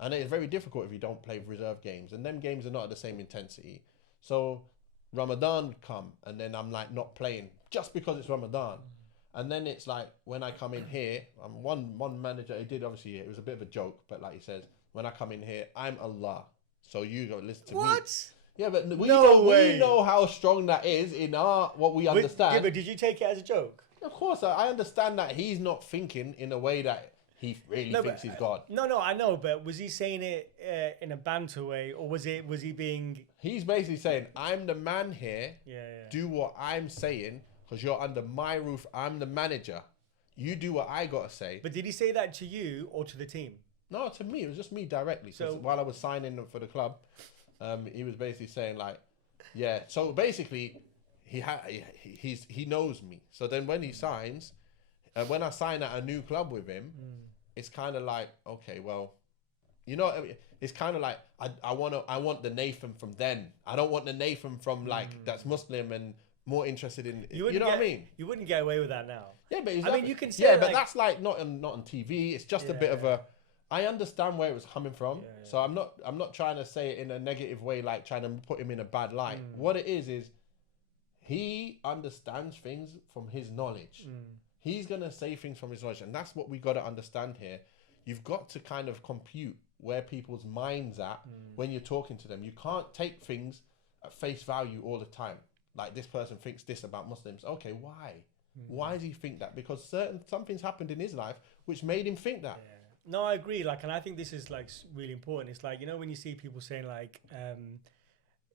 And it's very difficult if you don't play reserve games. And them games are not at the same intensity. So Ramadan come, and then I'm like not playing just because it's Ramadan. And then it's like when I come in here, I'm one manager, he did obviously, it was a bit of a joke, but like he says, when I come in here, I'm Allah. So you go listen to me. What? Yeah, but we know how strong that is in what we understand. Yeah, but did you take it as a joke? Of course, I understand that he's not thinking in a way that he really thinks he's God. No, I know, but was he saying it in a banter way, or was he being... He's basically saying, I'm the man here, yeah. do what I'm saying, because you're under my roof, I'm the manager. You do what I got to say. But did he say that to you or to the team? No, to me. It was just me directly. So while I was signing for the club, he was basically saying like, yeah. So basically, he knows me. So then when he signs, when I sign at a new club with him, it's kind of like, okay, well, you know, it's kind of like I want the Nathan from then. I don't want the Nathan from like that's Muslim and more interested in. You know what I mean? You wouldn't get away with that now. Yeah, but I mean, you can say yeah, but that's like not on TV. It's just a bit of a. I understand where it was coming from, so I'm not trying to say it in a negative way, like trying to put him in a bad light. What it is he understands things from his knowledge. He's gonna say things from his knowledge, and that's what we got to understand here. You've got to kind of compute where people's minds at when you're talking to them. You can't take things at face value all the time. Like, this person thinks this about Muslims. Okay, why? Why does he think that? Because something's happened in his life which made him think that. Yeah. No, I agree. Like, and I think this is like really important. It's like, you know, when you see people saying like,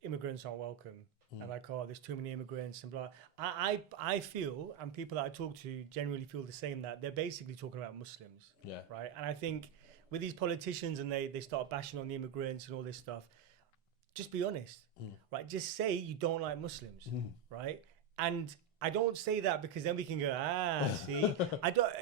immigrants aren't welcome, and like, oh, there's too many immigrants and blah. I feel, and people that I talk to generally feel the same, that they're basically talking about Muslims. Yeah. Right. And I think with these politicians and they start bashing on the immigrants and all this stuff, just be honest, right? Just say you don't like Muslims, right? And I don't say that because then we can go, see,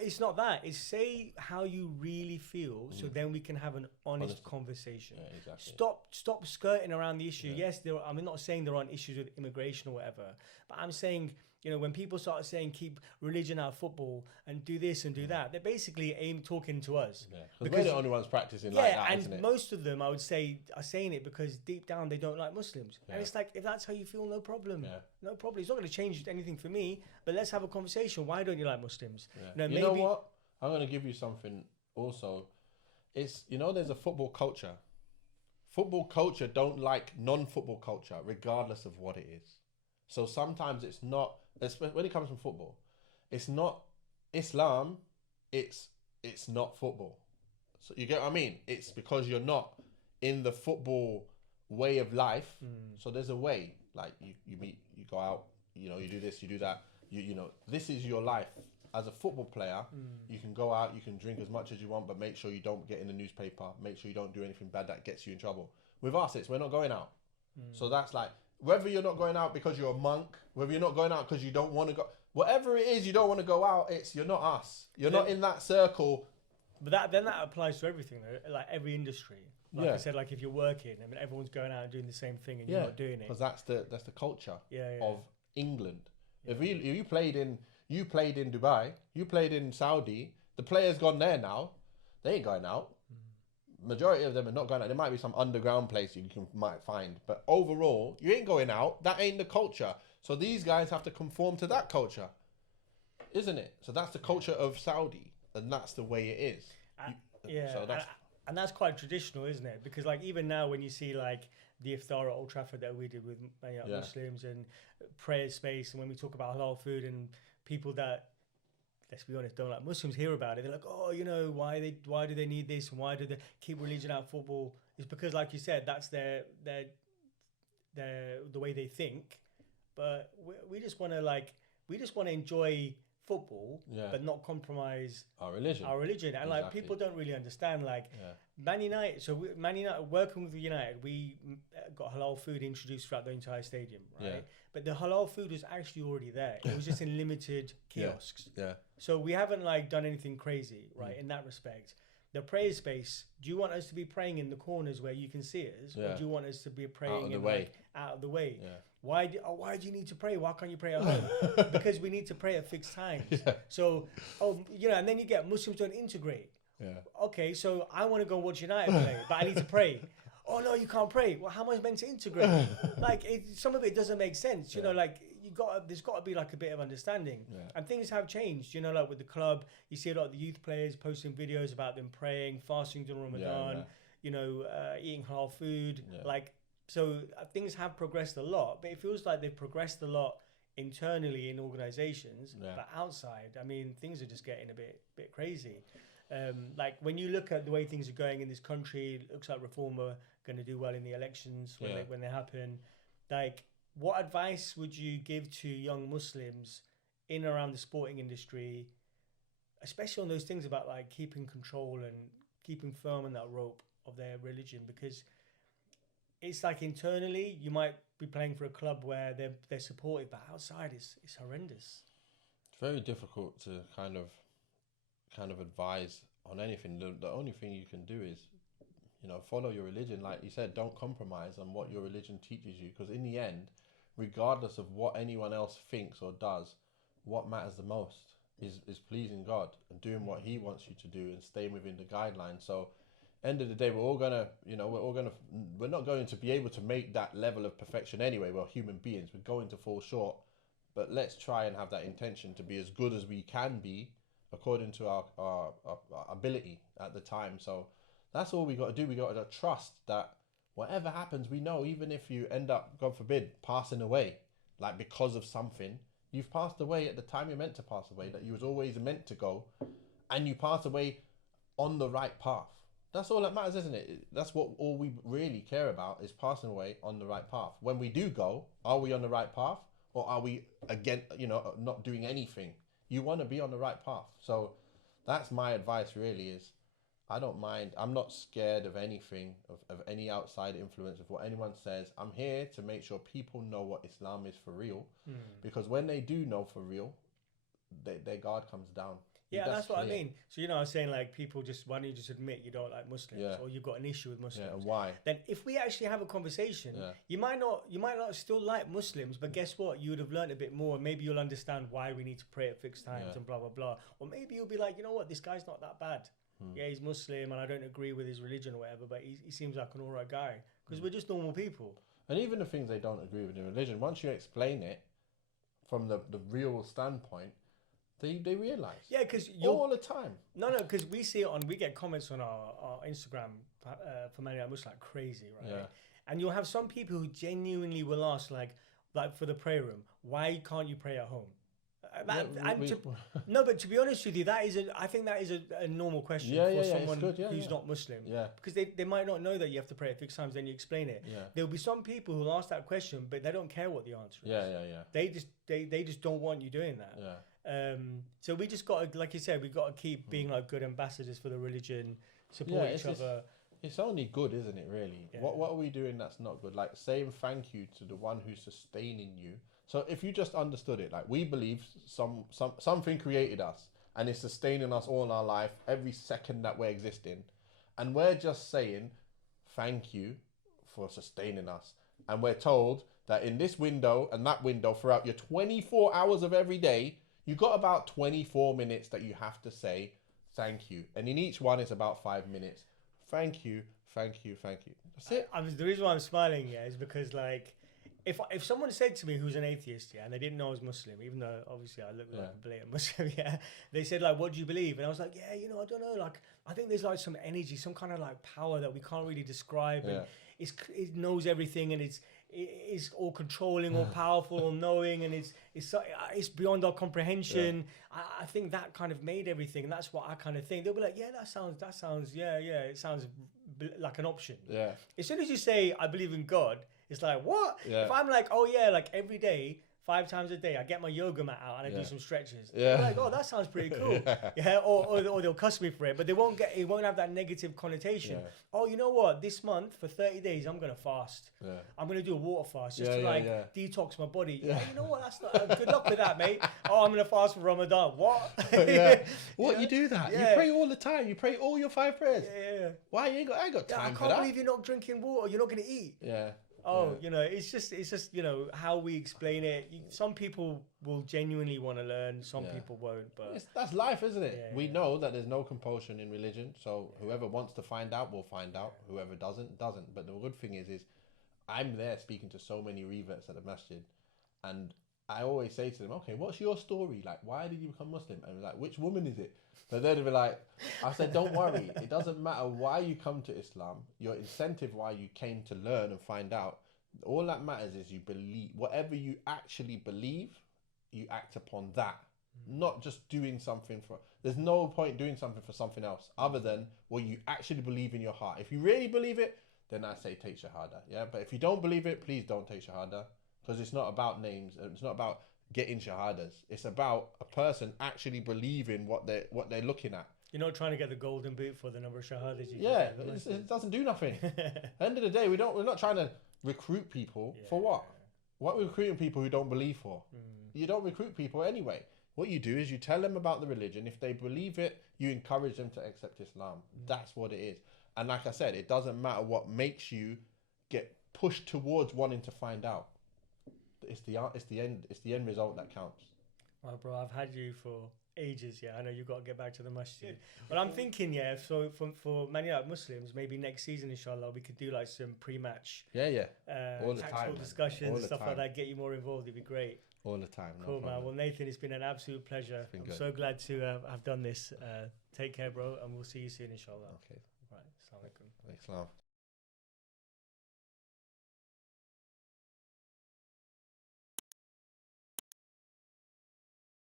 it's not that. It's say how you really feel, so then we can have an honest conversation. Yeah, exactly. Stop skirting around the issue. Yeah. Yes, I'm not saying there aren't issues with immigration or whatever, but I'm saying, you know, when people start saying keep religion out of football and do this and do that, they're basically talking to us. Yeah. Because we're the only ones practicing like that, isn't it? And most of them, I would say, are saying it because deep down they don't like Muslims. Yeah. And it's like, if that's how you feel, no problem. Yeah. No problem. It's not going to change anything for me, but let's have a conversation. Why don't you like Muslims? Yeah. You know what? I'm going to give you something also. It's, you know, there's a football culture. Football culture don't like non-football culture, regardless of what it is. So sometimes it's not, when it comes from football, it's not Islam, it's not football. So you get what I mean? It's because you're not in the football way of life. So there's a way, like you meet, you go out, you know, you do this, you do that. You know, this is your life. As a football player, you can go out, you can drink as much as you want, but make sure you don't get in the newspaper. Make sure you don't do anything bad that gets you in trouble. With us, we're not going out. So that's like, whether you're not going out because you're a monk, whether you're not going out because you don't want to go, whatever it is, you don't want to go out, you're not us. You're not in that circle. But that applies to everything, though, like every industry. Like I said, like if you're working, I mean, everyone's going out and doing the same thing, and you're not doing it. Because that's the culture of England. Yeah. If you played in Dubai, you played in Saudi, the players gone there now, they ain't going out. Majority of them are not going out. There might be some underground place might find, but overall, you ain't going out. That ain't the culture. So these guys have to conform to that culture, isn't it? So that's the culture of Saudi, and that's the way it is. And that's quite traditional, isn't it? Because like even now, when you see like the iftar at Old Trafford that we did with Muslims and prayer space, and when we talk about halal food and people that, let's be honest, don't like Muslims hear about it, they're like, oh, you know, why do they need this, and why do they keep religion out of football? It's because, like you said, that's their the way they think, but we just want to enjoy football, but not compromise our religion. And like people don't really understand Man United. So Man United, working with United, we got halal food introduced throughout the entire stadium, right? Yeah. But the halal food was actually already there. It was just in limited kiosks. Yeah. So we haven't done anything crazy, right? In that respect. The prayer space, do you want us to be praying in the corners where you can see us? Or do you want us to be praying out of the way? Yeah. Why do you need to pray? Why can't you pray at home? Because we need to pray at fixed times. Yeah. So, and then you get Muslims don't integrate. Yeah. Okay, so I want to go watch United play, but I need to pray. Oh no, you can't pray. Well, how am I meant to integrate? Some of it doesn't make sense. You know, there's got to be a bit of understanding. Yeah. And things have changed. You know, with the club, you see a lot of the youth players posting videos about them praying, fasting during Ramadan. Yeah. You know, eating halal food. Yeah. So things have progressed a lot, but it feels like they've progressed a lot internally in organizations. Yeah. But outside, I mean, things are just getting a bit crazy. When you look at the way things are going in this country, it looks like Reform are going to do well in the elections when they happen. What advice would you give to young Muslims in and around the sporting industry, especially on those things about keeping control and keeping firm on that rope of their religion? Because it's internally you might be playing for a club where they're supported, but outside it's horrendous. It's very difficult to kind of advise on anything. The only thing you can do is, follow your religion. Like you said, don't compromise on what your religion teaches you, because in the end, regardless of what anyone else thinks or does, what matters the most is pleasing God and doing what He wants you to do and staying within the guidelines. So end of the day, we're not going to be able to make that level of perfection anyway. We're human beings. We're going to fall short, but let's try and have that intention to be as good as we can be according to our ability at the time. So that's all we got to do. We got to trust that whatever happens, we know, even if you end up, God forbid, passing away, because of something, you've passed away at the time you're meant to pass away, that you was always meant to go, and you pass away on the right path. That's all that matters, isn't it? That's all we really care about, is passing away on the right path. When we do go, are we on the right path, or are we, again, not doing anything? You want to be on the right path. So that's my advice really, is I don't mind. I'm not scared of anything, of any outside influence, of what anyone says. I'm here to make sure people know what Islam is for real. Because when they do know for real, their guard comes down. Yeah, that's what I mean. So, I was saying people why don't you just admit you don't like Muslims, or you've got an issue with Muslims? Yeah, and why? Then if we actually have a conversation, you might not still like Muslims, but guess what? You would have learned a bit more, and maybe you'll understand why we need to pray at fixed times and blah, blah, blah. Or maybe you'll be like, you know what, this guy's not that bad. Yeah, he's Muslim and I don't agree with his religion or whatever, but he seems like an all right guy. Because we're just normal people. And even the things they don't agree with in religion, once you explain it from the real standpoint, they realise. Yeah, because all the time. No, because we get comments on our Instagram for many of us crazy, right? Yeah. And you'll have some people who genuinely will ask, like for the prayer room, why can't you pray at home? But to be honest with you, I think that is a normal question for someone who's not Muslim. Yeah. Because they might not know that you have to pray at fixed times, then you explain it. Yeah. There'll be some people who'll ask that question, but they don't care what the answer is. Yeah. They just don't want you doing that. Yeah. So we just got to, like you said, we got to keep being good ambassadors for the religion, support each other. It's only good, isn't it, really? Yeah. What are we doing that's not good? Saying thank you to the one who's sustaining you. So if you just understood it, we believe something created us and is sustaining us all in our life, every second that we're existing. And we're just saying thank you for sustaining us. And we're told that in this window and that window throughout your 24 hours of every day, you got about 24 minutes that you have to say thank you. And in each one, it's about 5 minutes. Thank you, thank you, thank you. That's it. The reason why I'm smiling is because if someone said to me who's an atheist, and they didn't know I was Muslim, even though obviously I look like a blatant Muslim, they said what do you believe? And I was like, I don't know, I think there's some energy, some kind of power that we can't really describe, and it knows everything, and it's all controlling, all powerful, all knowing, and it's beyond our comprehension. I think that kind of made everything, and that's what I kind of think. They'll be like, that sounds, it sounds like an option. Yeah. As soon as you say I believe in God, It's like, what? Yeah. If I'm like, oh yeah, like every day, 5 times a day, I get my yoga mat out and I do some stretches. Yeah. They're like, oh, that sounds pretty cool. Yeah. Or they'll cuss me for it, but it won't have that negative connotation. Yeah. Oh, you know what? This month for 30 days, I'm gonna fast. Yeah. I'm gonna do a water fast just to detox my body. Yeah. You know what? That's not good luck with that, mate. Oh, I'm gonna fast for Ramadan. What? What you do that? Yeah. You pray all the time. You pray all your 5 prayers. Yeah. Why you ain't got? I ain't got time I for can't that. believe you're not drinking water. You're not gonna eat. Yeah. Oh, you know, it's just, you know, how we explain it. Some people will genuinely want to learn. Some people won't. But that's life, isn't it? Yeah, we know that there's no compulsion in religion. So whoever wants to find out will find out. Whoever doesn't. But the good thing is I'm there speaking to so many reverts at the masjid, and I always say to them, okay, what's your story? Like, why did you become Muslim? And like, which woman is it? But they'd be like, I said, don't worry. It doesn't matter why you come to Islam. Your incentive why you came to learn and find out. All that matters is you believe. Whatever you actually believe, you act upon that. Not just doing something for... There's no point doing something for something else other than what you actually believe in your heart. If you really believe it, then I say take Shahada. Yeah, but if you don't believe it, please don't take Shahada. Because it's not about names. It's not about getting Shahadas. It's about a person actually believing what they're looking at. you're not trying to get the golden boot for the number of shahadas you Yeah, get. it doesn't do nothing. At the end of the day, we're not trying to recruit people for what? What we're recruiting people who don't believe for. You don't recruit people anyway. What you do is you tell them about the religion. If they believe it, you encourage them to accept Islam. That's what it is. And like I said, it doesn't matter what makes you get pushed towards wanting to find out. It's the end result that counts. Well, bro, I've had you for ages. Yeah, I know you've got to get back to the masjid. But I'm thinking, so for many like Muslims, maybe next season, inshallah, we could do like some pre-match, All the tactical time, discussions, stuff like that. Get you more involved. It'd be great. All the time. Cool, man. Well, Nathan, it's been an absolute pleasure. I'm good. So glad to have done this. Take care, bro, and we'll see you soon, inshallah. Okay. Right. Assalamu alaikum. Islam.